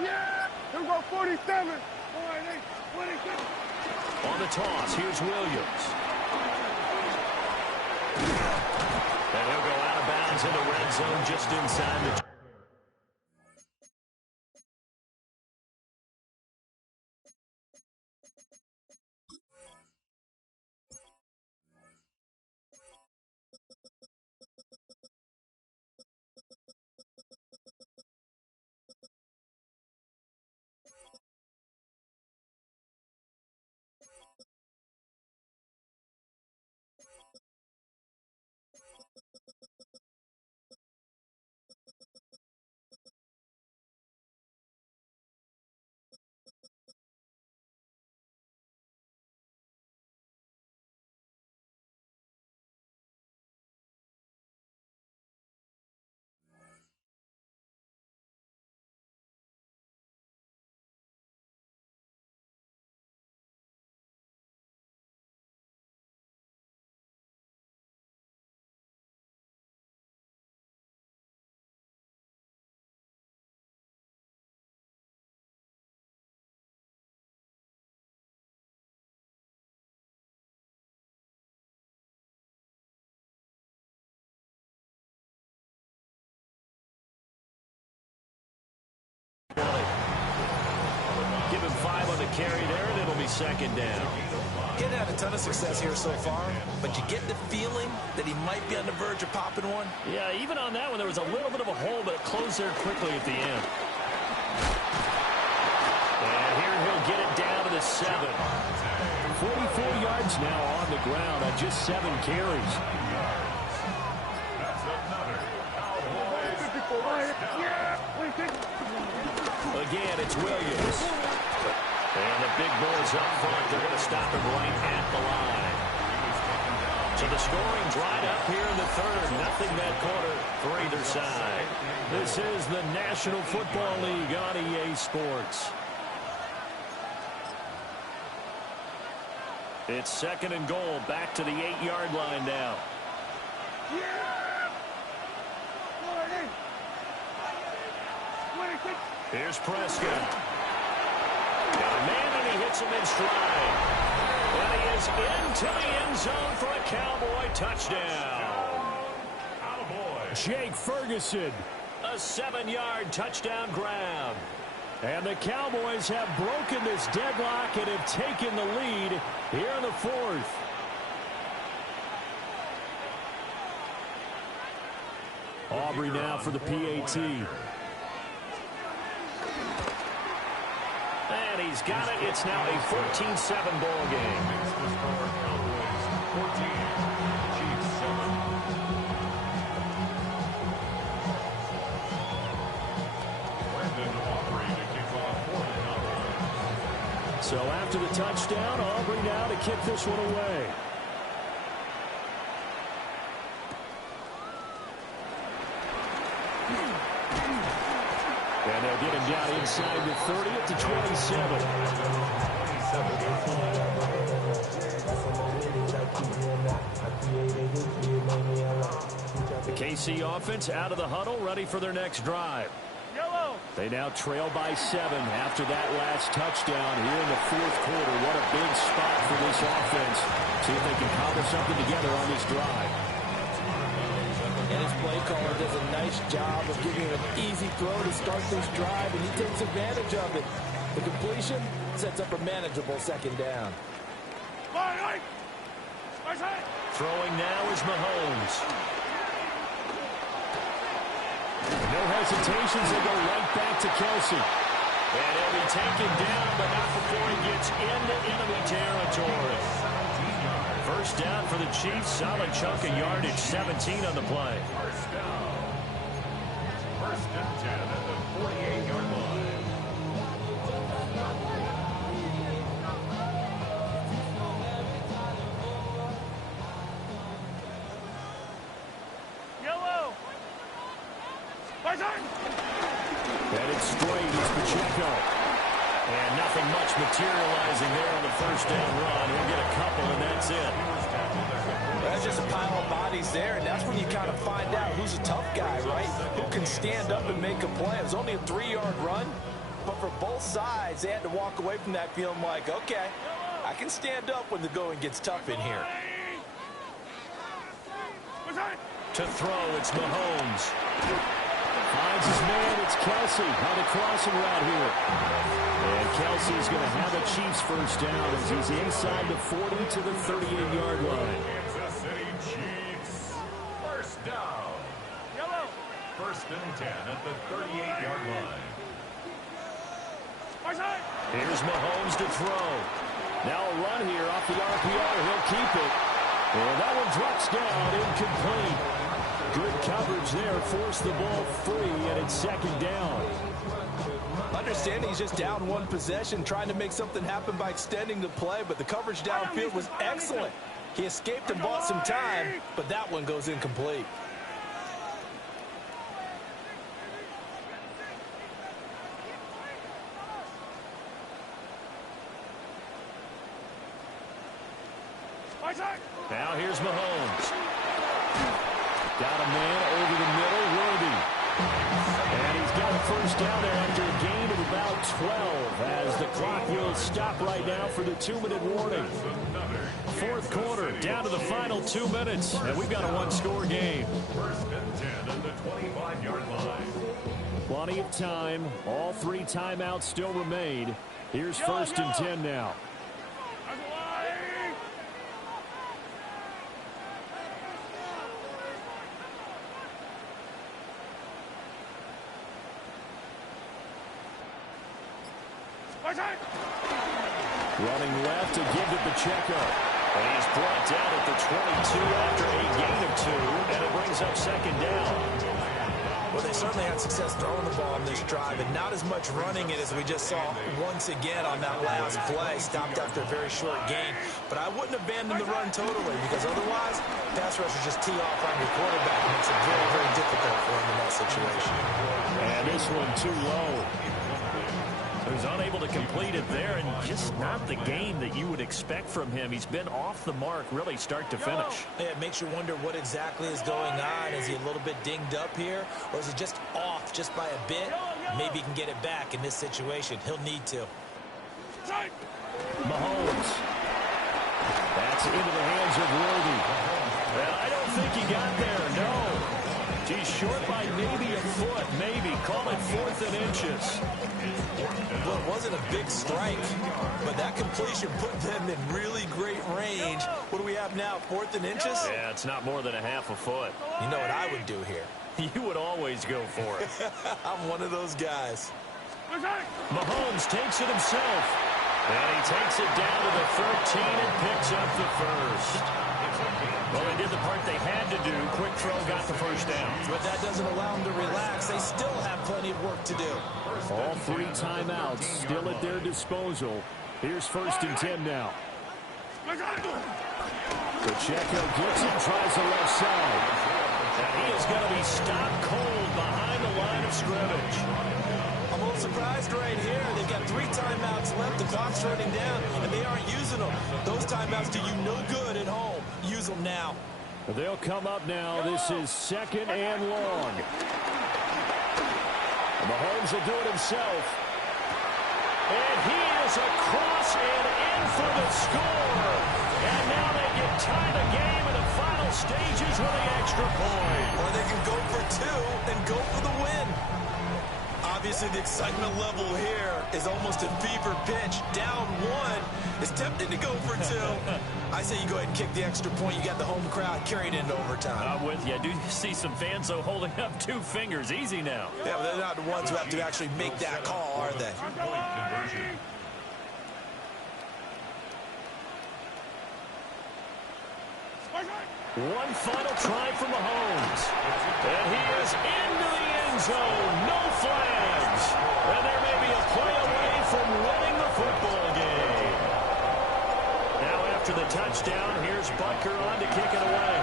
Yeah! Here we go, 47. All right, 27. On the toss, here's Williams. And he'll go out of bounds in the red zone just inside the... Give him 5 on the carry there, and it'll be second down. He hasn't had a ton of success here so far, but you get the feeling that he might be on the verge of popping one. Yeah, even on that one, there was a little bit of a hole, but it closed there quickly at the end. And here he'll get it down to the 7. 44 yards now on the ground on just 7 carries. Again, it's Williams. And the big boys up front, they're going to stop him right at the line. So the scoring dried up here in the third. Nothing that quarter for either side. This is the National Football League on EA Sports. It's second and goal, back to the 8-yard line now. Here's Prescott. Got a man, and he hits him in stride. And he is into the end zone for a Cowboy touchdown. Jake Ferguson. A 7-yard touchdown grab. And the Cowboys have broken this deadlock and have taken the lead here in the fourth. Aubrey now for the PAT. And he's got it. It's now a 14-7 ball game. So after the touchdown, Aubrey now to kick this one away. And they'll get him down inside the 30 at the 27. The KC offense out of the huddle, ready for their next drive. They now trail by 7 after that last touchdown here in the fourth quarter. What a big spot for this offense. See if they can cobble something together on this drive. And his play caller does a nice job of giving him an easy throw to start this drive, and he takes advantage of it. The completion sets up a manageable second down. Throwing now is Mahomes. No hesitations, they go right back to Kelsey. And he'll be taken down, but not before he gets into enemy territory. First down for the Chiefs, solid chunk of yardage, 17 on the play. First and 10 at the 48-yard line. And it straight. It's Pacheco. And nothing much materializing there on the first down run. He'll get a couple, and that's it. That's just a pile of bodies there, and that's when you kind of find out who's a tough guy, right? Who can stand up and make a play. It was only a 3-yard run, but for both sides, they had to walk away from that feeling like, okay, I can stand up when the going gets tough in here. To throw, it's Mahomes. Finds his man, it's Kelsey on the crossing route here. And Kelsey's going to have a Chiefs first down as he's inside the 40 to the 38-yard line. Kansas City Chiefs. First down. First and 10 at the 38-yard line. Here's Mahomes to throw. Now a run here off the RPO. He'll keep it. And that one drops down, incomplete. Good coverage there. Forced the ball free, and it's second down. Understanding he's just down one possession, trying to make something happen by extending the play, but the coverage downfield was excellent. He escaped and bought some time, but that one goes incomplete. Now here's Mahomes. Got a man over the middle, Worthy. And he's got a first down there after a gain of about 12 as the clock will stop right now for the 2-minute warning. Fourth quarter, down to the final 2 minutes, and we've got a one-score game. First and 10 at the 25-yard line. Plenty of time. All 3 timeouts still remain. Here's first and 10 now. Running left to give to Pacheco. And he's brought down at the 22 after a gain of 2, and it brings up second down. Well, they certainly had success throwing the ball on this drive, and not as much running it as we just saw once again on that last play. Stopped after a very short gain. But I wouldn't abandon the run totally, because otherwise, pass rushers just tee off on your quarterback. It makes it very, very difficult for him in that situation. And this one too low. So he's unable to complete it there, and just not the game that you would expect from him. He's been off the mark, really, start to finish. Yeah, it makes you wonder what exactly is going on. Is he a little bit dinged up here, or is he just off just by a bit? Maybe he can get it back in this situation. He'll need to. Mahomes. That's into the hands of Worthy. Well, I don't think he got there, no. He's short by maybe a foot, maybe. Call it 4th and inches. Well, it wasn't a big strike, but that completion put them in really great range. What do we have now, 4th and inches? Yeah, it's not more than a half a foot. You know what I would do here? You would always go for it. I'm one of those guys. Mahomes takes it himself. And he takes it down to the 13 and picks up the first. Well, they did the part they had to do. Quick throw got the first down. But that doesn't allow them to relax. They still have plenty of work to do. All 3 timeouts still at their disposal. Here's first and 10 now. Pacheco gets it, tries the left side. And he is going to be stopped cold behind the line of scrimmage. I'm a little surprised right here. They've got 3 timeouts left. The clock's running down, and they aren't using them. Those timeouts do you no good at home. Use them now. They'll come up now. This is second and long. Mahomes will do it himself. And he is across and in for the score. And now they get tie the game in the final stages with the extra point. Or they can go for 2 and go for the win. Obviously, the excitement level here is almost a fever pitch. Down 1. It's tempting to go for 2. I say you go ahead and kick the extra point. You got the home crowd carried into overtime. I'm with you. I do see some fans, though, holding up 2 fingers. Easy now. Yeah, but they're not the ones who have to actually make that call, are they? Point conversion. One final try for Mahomes. And he is into the end zone. No flags. And there may be a play away from winning the football game. Now after the touchdown, here's Butker on to kick it away.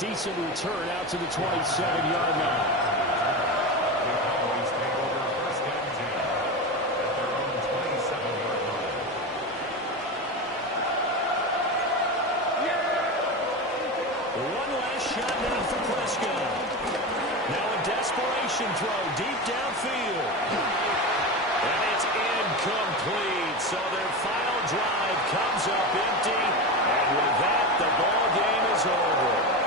decent return out to the 27-yard line. The Cowboys take over first and 10 at their own 27-yard line. One last shot now for Prescott. Now a desperation throw deep downfield. And it's incomplete. So their final drive comes up empty. And with that, the ball game is over.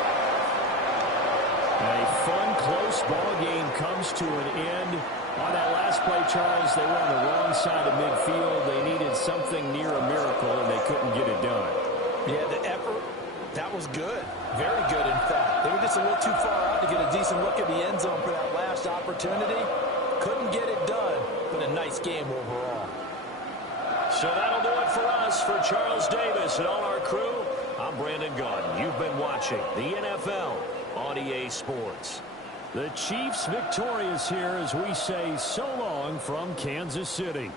A fun, close ball game comes to an end. On that last play, Charles, they were on the wrong side of midfield. They needed something near a miracle, and they couldn't get it done. Yeah, the effort, that was good. Very good, in fact. They were just a little too far out to get a decent look at the end zone for that last opportunity. Couldn't get it done, but a nice game overall. So that'll do it for us. For Charles Davis and all our crew, I'm Brandon Gaudin. You've been watching the NFL on EA Sports. The Chiefs victorious here as we say so long from Kansas City.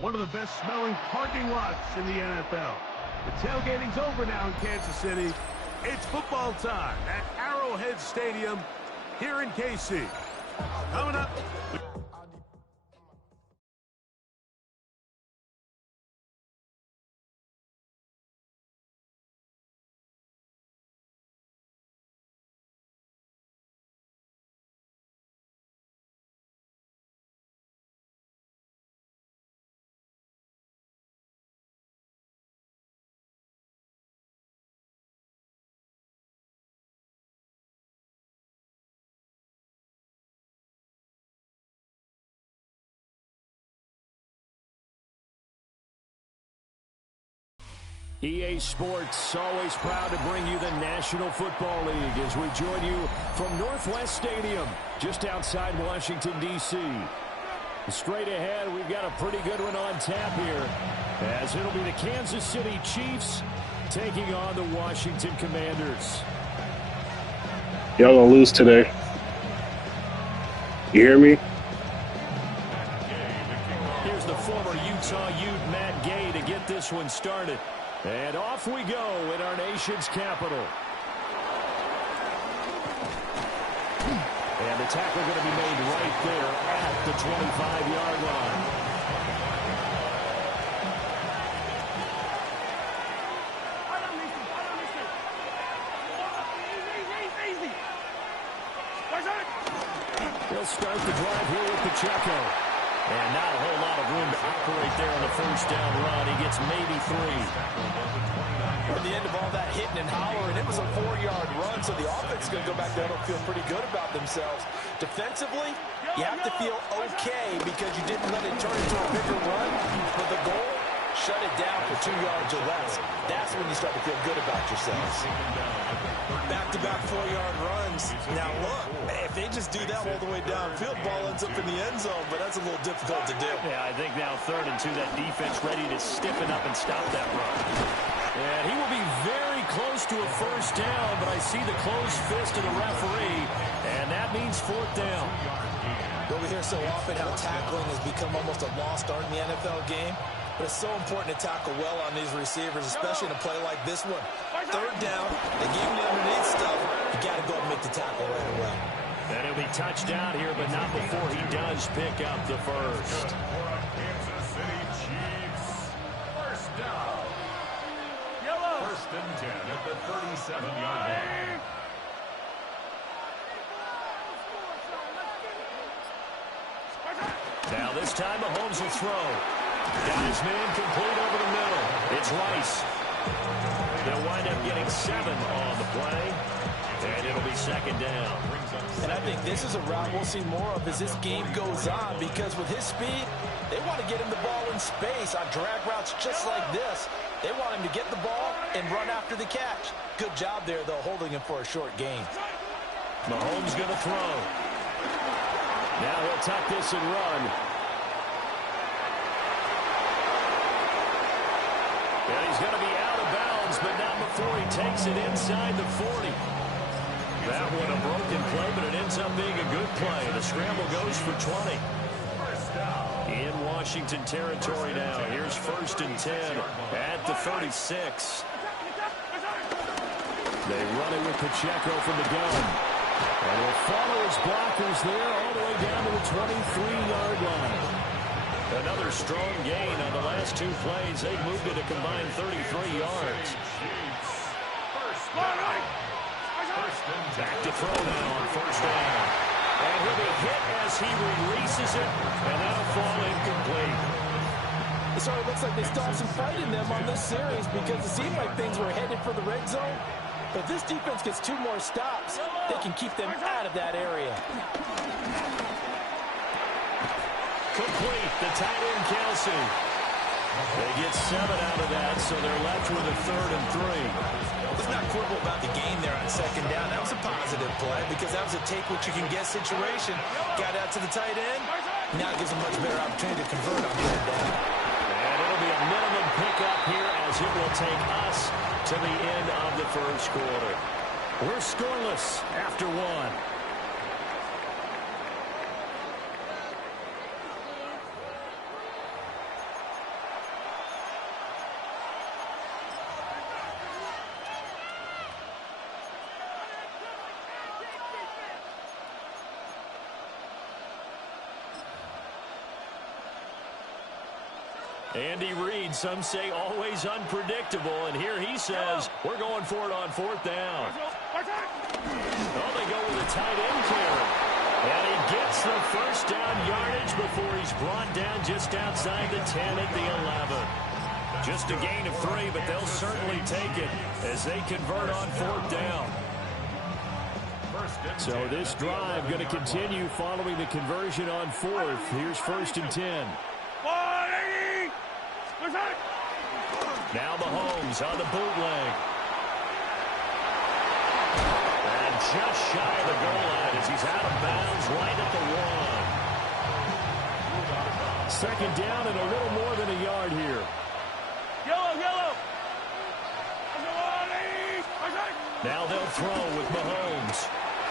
One of the best smelling parking lots in the NFL. The tailgating's over now in Kansas City. It's football time at Arrowhead Stadium here in KC. Coming up. EA Sports, always proud to bring you the National Football League as we join you from Northwest Stadium, just outside Washington, D.C. Straight ahead, we've got a pretty good one on tap here, as it'll be the Kansas City Chiefs taking on the Washington Commanders. Y'all gonna lose today. You hear me? Here's the former Utah Ute, Matt Gay, to get this one started. And off we go in our nation's capital. And the tackle going to be made right there at the 25-yard line. He'll start the drive here with Pacheco. And not a whole lot of room to operate there on the first down run. He gets maybe 3. At the end of all that hitting and hollering, it was a 4-yard run, so the offense is going to go back there and feel pretty good about themselves. Defensively, you have to feel okay because you didn't let it turn into a bigger run, but the goal, shut it down for 2 yards or less. That's when you start to feel good about yourselves. Back-to-back 4-yard runs. Now look, if they just do that all the way downfield, ball ends up in the end zone, but that's a little difficult to do. Yeah, I think now 3rd and 2, that defense ready to stiffen up and stop that run. And he will be very close to a first down, but I see the closed fist of the referee, and that means 4th down. Well, we hear so often how tackling has become almost a lost art in the NFL game. But it's so important to tackle well on these receivers, especially in a play like this one. 3rd down, they gave him the underneath stuff. You got to go and make the tackle right away. And he'll be touchdown here, but not before he does pick up the first. Kansas City Chiefs. First down. Yellow. 1st and 10 at the 37-yard line. Now this time Mahomes will throw. Got his man complete over the middle. It's Rice. They'll wind up getting 7 on the play. And it'll be 2nd down. And I think this is a route we'll see more of as this game goes on, because with his speed, they want to get him the ball in space on drag routes just like this. They want him to get the ball and run after the catch. Good job there, though, holding him for a short gain. Mahomes going to throw. Now he'll tuck this and run. And he's going to be out of bounds, but not before he takes it inside the 40. That one a broken play, but it ends up being a good play. The scramble goes for 20. In Washington territory now. Here's 1st and 10 at the 36. They run it with Pacheco from the gun. And will follow his blockers there all the way down to the 23-yard line. Another strong gain on the last 2 plays. They moved it a combined 33 yards. Back to throw now on 1st down. And he'll be hit as he releases it, and that'll fall incomplete. It sort of looks like they still have some fight in them on this series, because it seemed like things were headed for the red zone. But if this defense gets 2 more stops, they can keep them out of that area. Complete, the tight end, Kelsey. They get 7 out of that, so they're left with a 3rd and 3. Let's not quibble about the gain there on 2nd down. That was a positive play, because that was a take-what-you-can-get situation. Got out to the tight end. Now it gives them much better opportunity to convert on 3rd down. And it'll be a minimum pickup here, as it will take us to the end of the 1st quarter. We're scoreless after 1. Andy Reid, some say always unpredictable, and here he says we're going for it on 4th down. Oh, they go with a tight end carry. And he gets the 1st down yardage before he's brought down just outside the 10 at the 11. Just a gain of 3, but they'll certainly take it as they convert on 4th down. So this drive going to continue following the conversion on 4th. Here's 1st and 10. Now Mahomes on the bootleg. And just shy of the goal line as he's out of bounds right at the 1. 2nd down and a little more than a yard here. Yellow. Now they'll throw with Mahomes.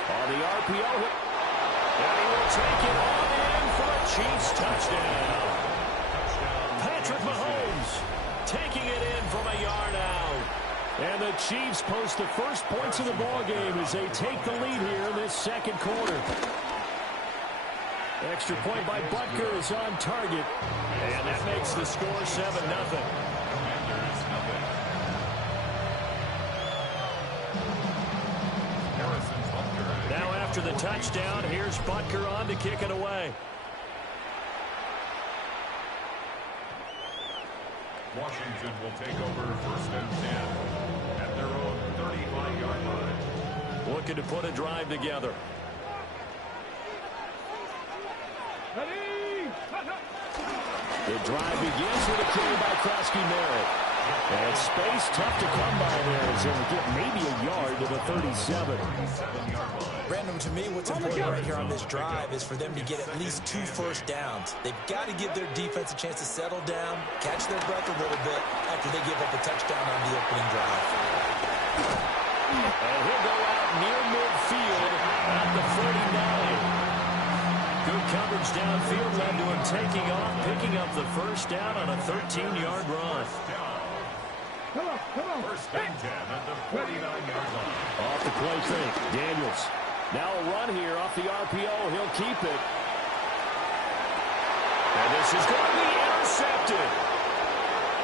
On the RPO. And he will take it on in for a Chiefs touchdown. Patrick Mahomes taking it in from a yard out. And the Chiefs post the first points of the ballgame as they take the lead here in this 2nd quarter. Extra point by Butker is on target. And that makes the score 7-0. Now after the touchdown, here's Butker on to kick it away. Washington will take over 1st and 10 at their own 35-yard line. Looking to put a drive together. The drive begins with a carry by Krosky-Merritt. And space tough to come by there as they'll get maybe a yard to the 37. Brandon, to me, what's important right here on this drive is for them to get at least 2 first downs. They've got to give their defense a chance to settle down, catch their breath a little bit after they give up a touchdown on the opening drive. And he'll go out near midfield at the 49. Good coverage downfield led to him taking off, picking up the first down on a 13-yard run. First and 10 at the 49-yard line. Off the play fake, Daniels. Now a run here off the RPO. He'll keep it. And this is going to be intercepted.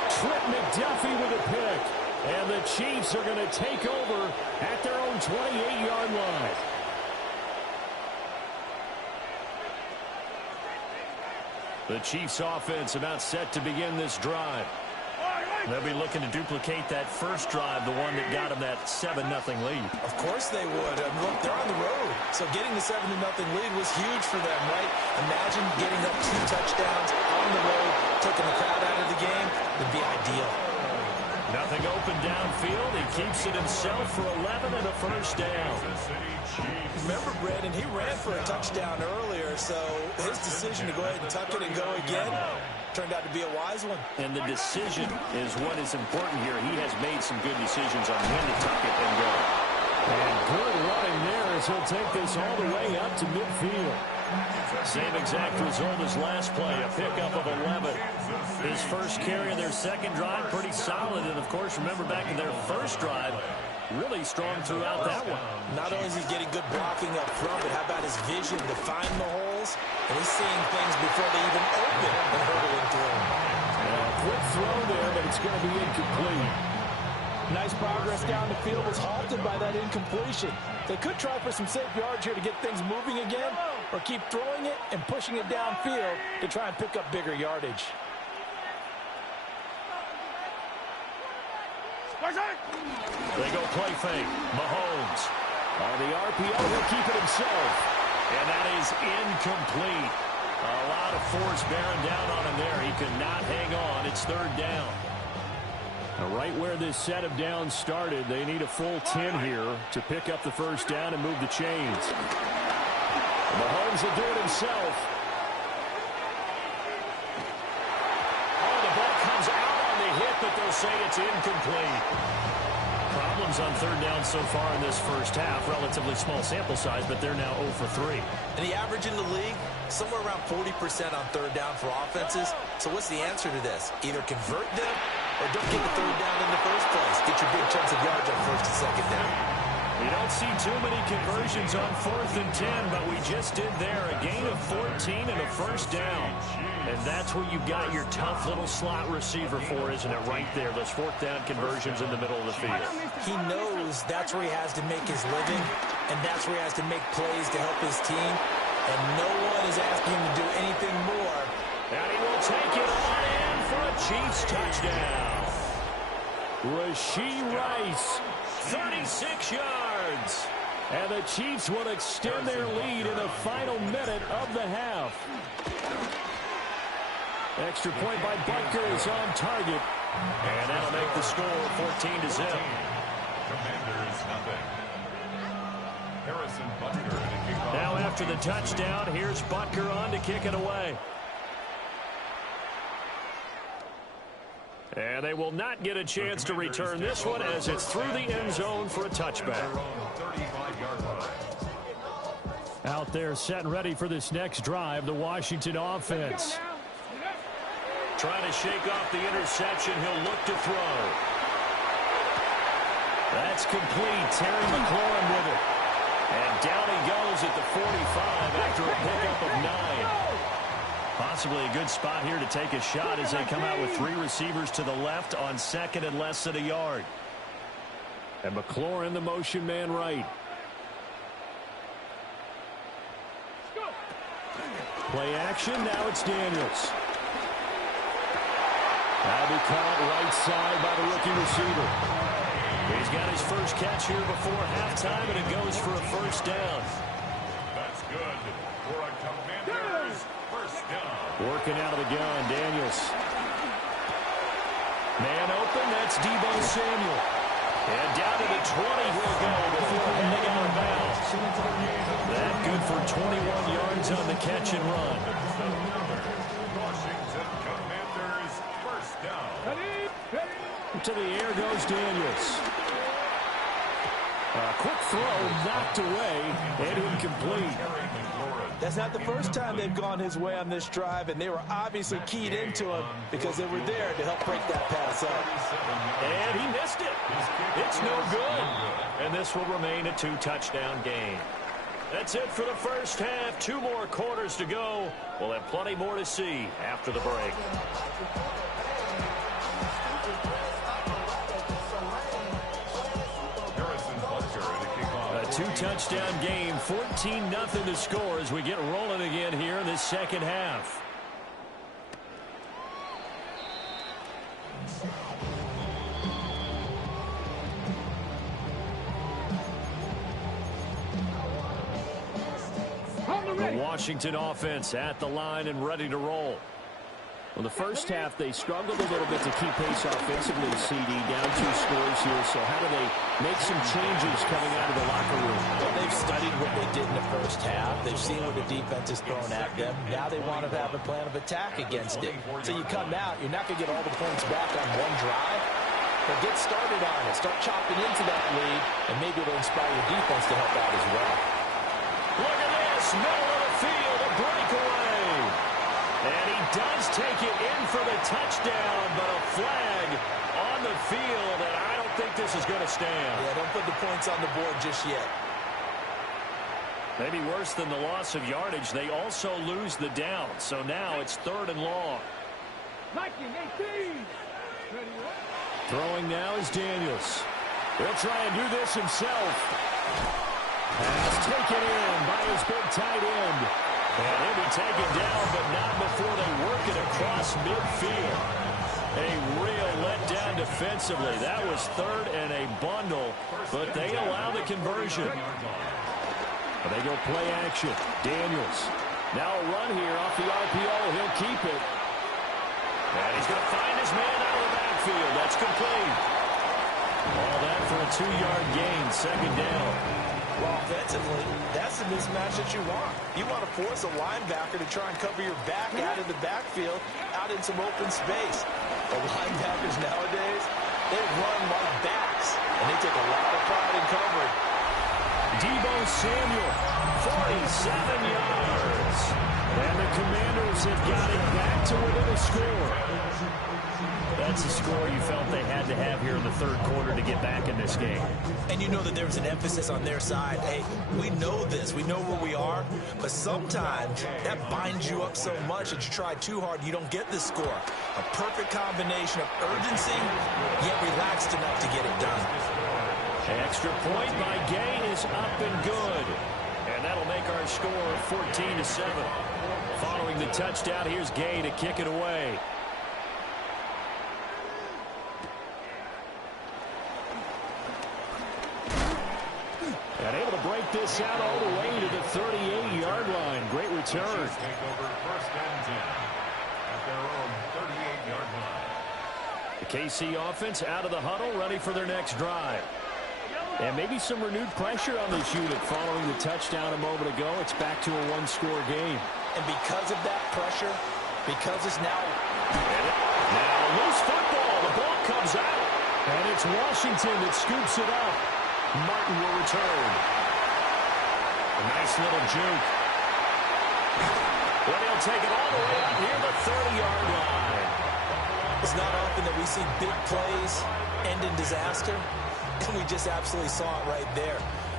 Trent McDuffie with a pick. And the Chiefs are going to take over at their own 28-yard line. The Chiefs offense about set to begin this drive. They'll be looking to duplicate that first drive, the one that got them that 7-0 lead. Of course they would. Look, they're on the road. So getting the 7-0 lead was huge for them, right? Imagine getting up 2 touchdowns on the road, taking the crowd out of the game. Would be ideal. Nothing open downfield. He keeps it himself for 11 and a first down. Remember, Brandon, he ran for a touchdown earlier, so his decision to go ahead and tuck it and go again turned out to be a wise one. And the decision is what is important here. He has made some good decisions on when to tuck it and go. And good running there as he'll take this all the way up to midfield. Same exact result as last play, a pickup of 11. His first carry of their second drive, pretty solid. And, of course, remember back in their first drive, really strong throughout that one. Not only is he getting good blocking up front, but how about his vision to find the holes? And he's seeing things before they even open and hurdling through. Quick throw there, but it's going to be incomplete. Nice progress down the field was halted by that incompletion. They could try for some safe yards here to get things moving again, or keep throwing it and pushing it downfield to try and pick up bigger yardage. They go play fake. Mahomes. On the RPO, he'll keep it himself. And that is incomplete. A lot of force bearing down on him there. He could not hang on. It's third down. Now, right where this set of downs started, they need a full 10 here to pick up the first down and move the chains. Mahomes will do it himself. Oh, the ball comes out on the hit, but they'll say it's incomplete. Problems on third down so far in this first half. Relatively small sample size, but they're now 0 for 3. And the average in the league, somewhere around 40% on third down for offenses. So what's the answer to this? Either convert them or don't get the third down in the first place. Get your big chunks of yards on first and second down. You don't see too many conversions on 4th and 10, but we just did there. A gain of 14 and a first down. And that's where you've got your tough little slot receiver for, isn't it? Right there, those 4th down conversions in the middle of the field. He knows that's where he has to make his living, and that's where he has to make plays to help his team. And no one is asking him to do anything more. And he will take it on in for a Chiefs touchdown. Rashee Rice, 36 yards. And the Chiefs will extend their lead in the final minute of the half. Extra point by Butker is on target. And that'll make the score 14-0. Commanders nothing. Harrison Butker to kick off. Now after the touchdown, here's Butker on to kick it away. And they will not get a chance to return this one as it's through the end zone for a touchback. Out there set and ready for this next drive, the Washington offense. Trying to shake off the interception. He'll look to throw. That's complete. Terry McLaurin with it. And down he goes at the 45 after a pickup of 9. Possibly a good spot here to take a shot as they come out with 3 receivers to the left on second and less than a yard. And McLaurin, the motion man right. Play action. Now it's Daniels. That'll be caught right side by the rookie receiver. He's got his first catch here before halftime, and it goes for a first down. That's good for a Commanders first down. Working out of the gun, Daniels. Man open, that's Deebo Samuel. And down to the 20 he'll go before heading out of bounds. That good for 21 yards on the catch and run. Washington Commanders first down. To the air goes Daniels. A quick throw knocked away and incomplete. That's not the first time they've gone his way on this drive, and they were obviously keyed into him because they were there to help break that pass up. And he missed it. It's no good. And this will remain a 2-touchdown game. That's it for the first half. 2 more quarters to go. We'll have plenty more to see after the break. A 2-touchdown game, 14-0 to score as we get rolling again here in this second half. The Washington offense at the line and ready to roll. Well, the first half, they struggled a little bit to keep pace offensively, CD, down 2 scores here. So how do they make some changes coming out of the locker room? Well, they've studied what they did in the first half. They've seen what the defense has thrown at them. Now they want to have a plan of attack against it. So you come out, you're not going to get all the points back on one drive. But get started on it. Start chopping into that lead, and maybe it'll inspire your defense to help out as well. Look at this, middle of the field, a breakaway. And he does take it in for the touchdown, but a flag on the field, and I don't think this is going to stand. Yeah, don't put the points on the board just yet. Maybe worse than the loss of yardage, they also lose the down. So now it's 3rd and long. Throwing now is Daniels. He'll try and do this himself. Pass taken in by his big tight end. And he'll be taken down, but not before they work it across midfield. A real letdown defensively. That was 3rd and a bundle, but they allow the conversion. But they go play action. Daniels. Now a run here off the RPO. He'll keep it. And he's going to find his man out of the backfield. That's complete. All that for a 2-yard gain, 2nd down. Well, offensively, that's the mismatch that you want. You want to force a linebacker to try and cover your back out of the backfield, out in some open space. The linebackers nowadays, they run like backs, and they take a lot of pride in covering. Deebo Samuel, 47 yards. And the Commanders have got it back to within a score. That's a score you felt they had to have here in the 3rd quarter to get back in this game. And you know that there was an emphasis on their side. Hey, we know this. We know where we are. But sometimes that binds you up so much that you try too hard, you don't get the score. A perfect combination of urgency, yet relaxed enough to get it done. Extra point by Gay is up and good. And that'll make our score 14-7. Following the touchdown, here's Gay to kick it away. And able to break this out all the way to the 38-yard line. Great return. Take over 1st and 10 at their own 38-yard line. The KC offense out of the huddle, ready for their next drive. And maybe some renewed pressure on this unit following the touchdown a moment ago. It's back to a 1-score game. And because of that pressure, because it's now loose football. The ball comes out. And it's Washington that scoops it up. Martin will return. A nice little juke. Well, he'll take it all the way out near the 30-yard line. It's not often that we see big plays end in disaster. And we just absolutely saw it right there.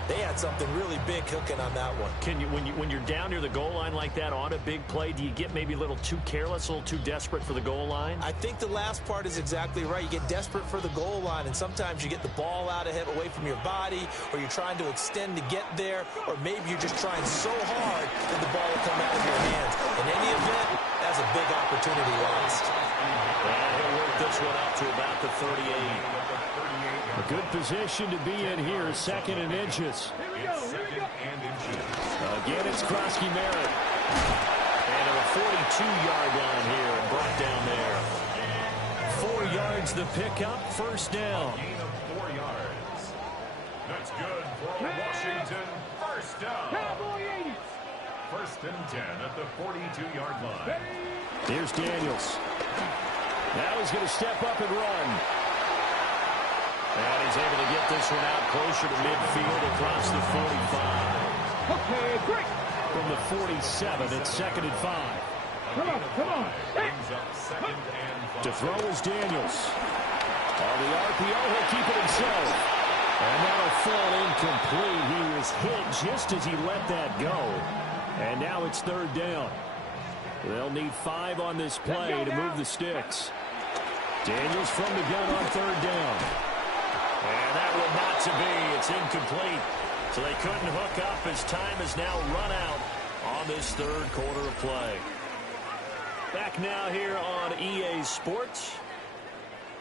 They had something really big cooking on that one. Can you, when you're down near the goal line like that on a big play, do you get maybe a little too careless, a little too desperate for the goal line? I think the last part is exactly right. You get desperate for the goal line, and sometimes you get the ball out ahead, away from your body, or you're trying to extend to get there, or maybe you're just trying so hard that the ball will come out of your hands. In any event, that's a big opportunity lost. And he'll work this one up to about the 38. A good position to be in here, 2nd and inches. Again, it's Krosky-Merritt. And to the 42-yard line here and brought down there. 4 yards the pickup, 1st down. Gain of 4 yards. That's good for Washington. 1st down. 1st and 10 at the 42-yard line. Here's Daniels. Now he's going to step up and run. And he's able to get this one out closer to midfield across the 45. Okay, great. From the 47, it's 2nd and 5. Come on. Brings up 2nd and 5. To throw is Daniels. On the RPO, he'll keep it himself. And that'll fall incomplete. He was hit just as he let that go. And now it's 3rd down. They'll need 5 on this play to move the sticks. Daniels from the gun on 3rd down. And that will not to be. It's incomplete. So they couldn't hook up as time has now run out on this 3rd quarter of play. Back now here on EA Sports.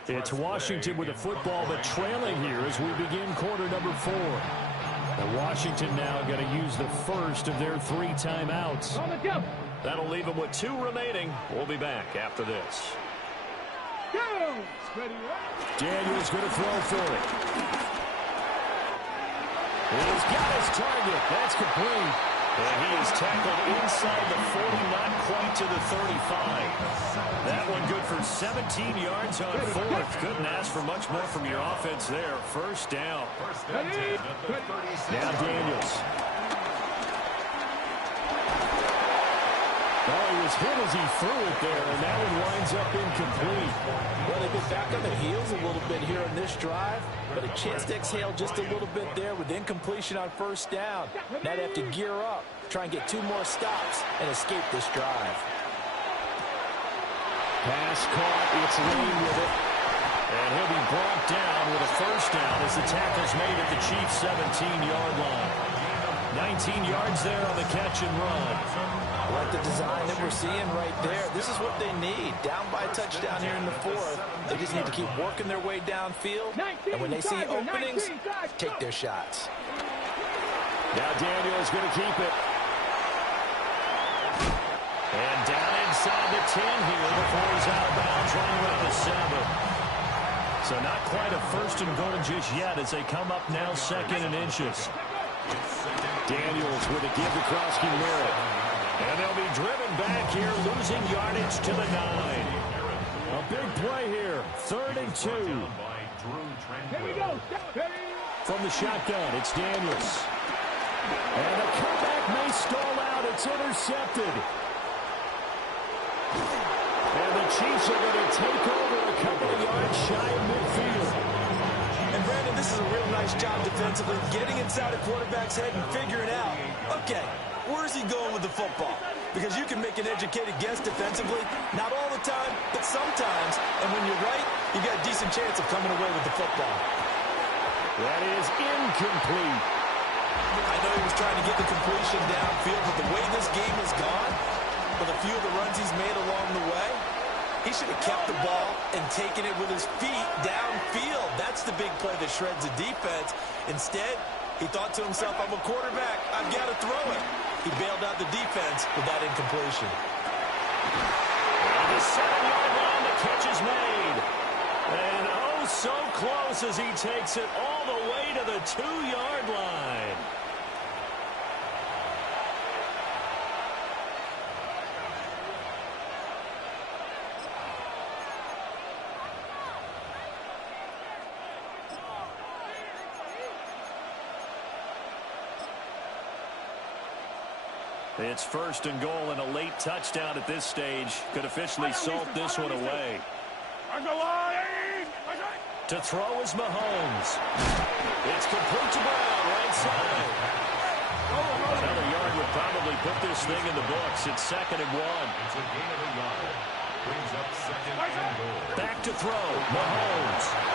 It's Washington with the football, but trailing here as we begin quarter number 4. And Washington now going to use the first of their 3 timeouts. That'll leave them with 2 remaining. We'll be back after this. Daniels going to throw for it. He's got his target. That's complete. And he is tackled inside the 40, not quite to the 35. That one good for 17 yards on 4th. Couldn't ask for much more from your offense there. 1st down. Now Daniels. Oh, he was hit as he threw it there, and that one winds up incomplete. Well, they've been back on their heels a little bit here on this drive, but a chance to exhale just a little bit there with incompletion on 1st down. Now they have to gear up, try and get 2 more stops, and escape this drive. Pass caught. It's Lane with it. And he'll be brought down with a 1st down as the tackle's made at the Chiefs' 17-yard line. 19 yards there on the catch and run. Like the design that we're seeing right there. This is what they need. Down by a touchdown here in the 4th. They just need to keep working their way downfield. And when they see openings, take their shots. Now Daniel's going to keep it. And down inside the 10 here before he's out of bounds, running around the 7. So not quite a 1st and goal just yet as they come up now 2nd and inches. Daniels with a give to Krosky-Merritt. And they'll be driven back here, losing yardage to the 9. A big play here. 3rd and 2. Here we go. From the shotgun, it's Daniels. And the comeback may stall out. It's intercepted. And the Chiefs are going to take over a couple of yards shy of midfield. And Brandon, this is a real nice job defensively, getting inside a quarterback's head and figuring out, okay, where's he going with the football? Because you can make an educated guess defensively, not all the time, but sometimes. And when you're right, you got a decent chance of coming away with the football. That is incomplete. I know he was trying to get the completion downfield, but the way this game has gone, with a few of the runs he's made along the way, he should have kept the ball and taken it with his feet downfield. That's the big play that shreds the defense. Instead, he thought to himself, I'm a quarterback, I've got to throw it. He bailed out the defense with that incompletion. And the 7-yard line, the catch is made. And oh, so close as he takes it all the way to the 2-yard line. It's 1st and goal, and a late touchdown at this stage could officially salt this one away. To throw is Mahomes. It's complete to Brown, right side. Another yard would probably put this thing in the books. It's 2nd and 1. It's a gain of a yard. Brings up 2nd and goal. Back to throw, Mahomes.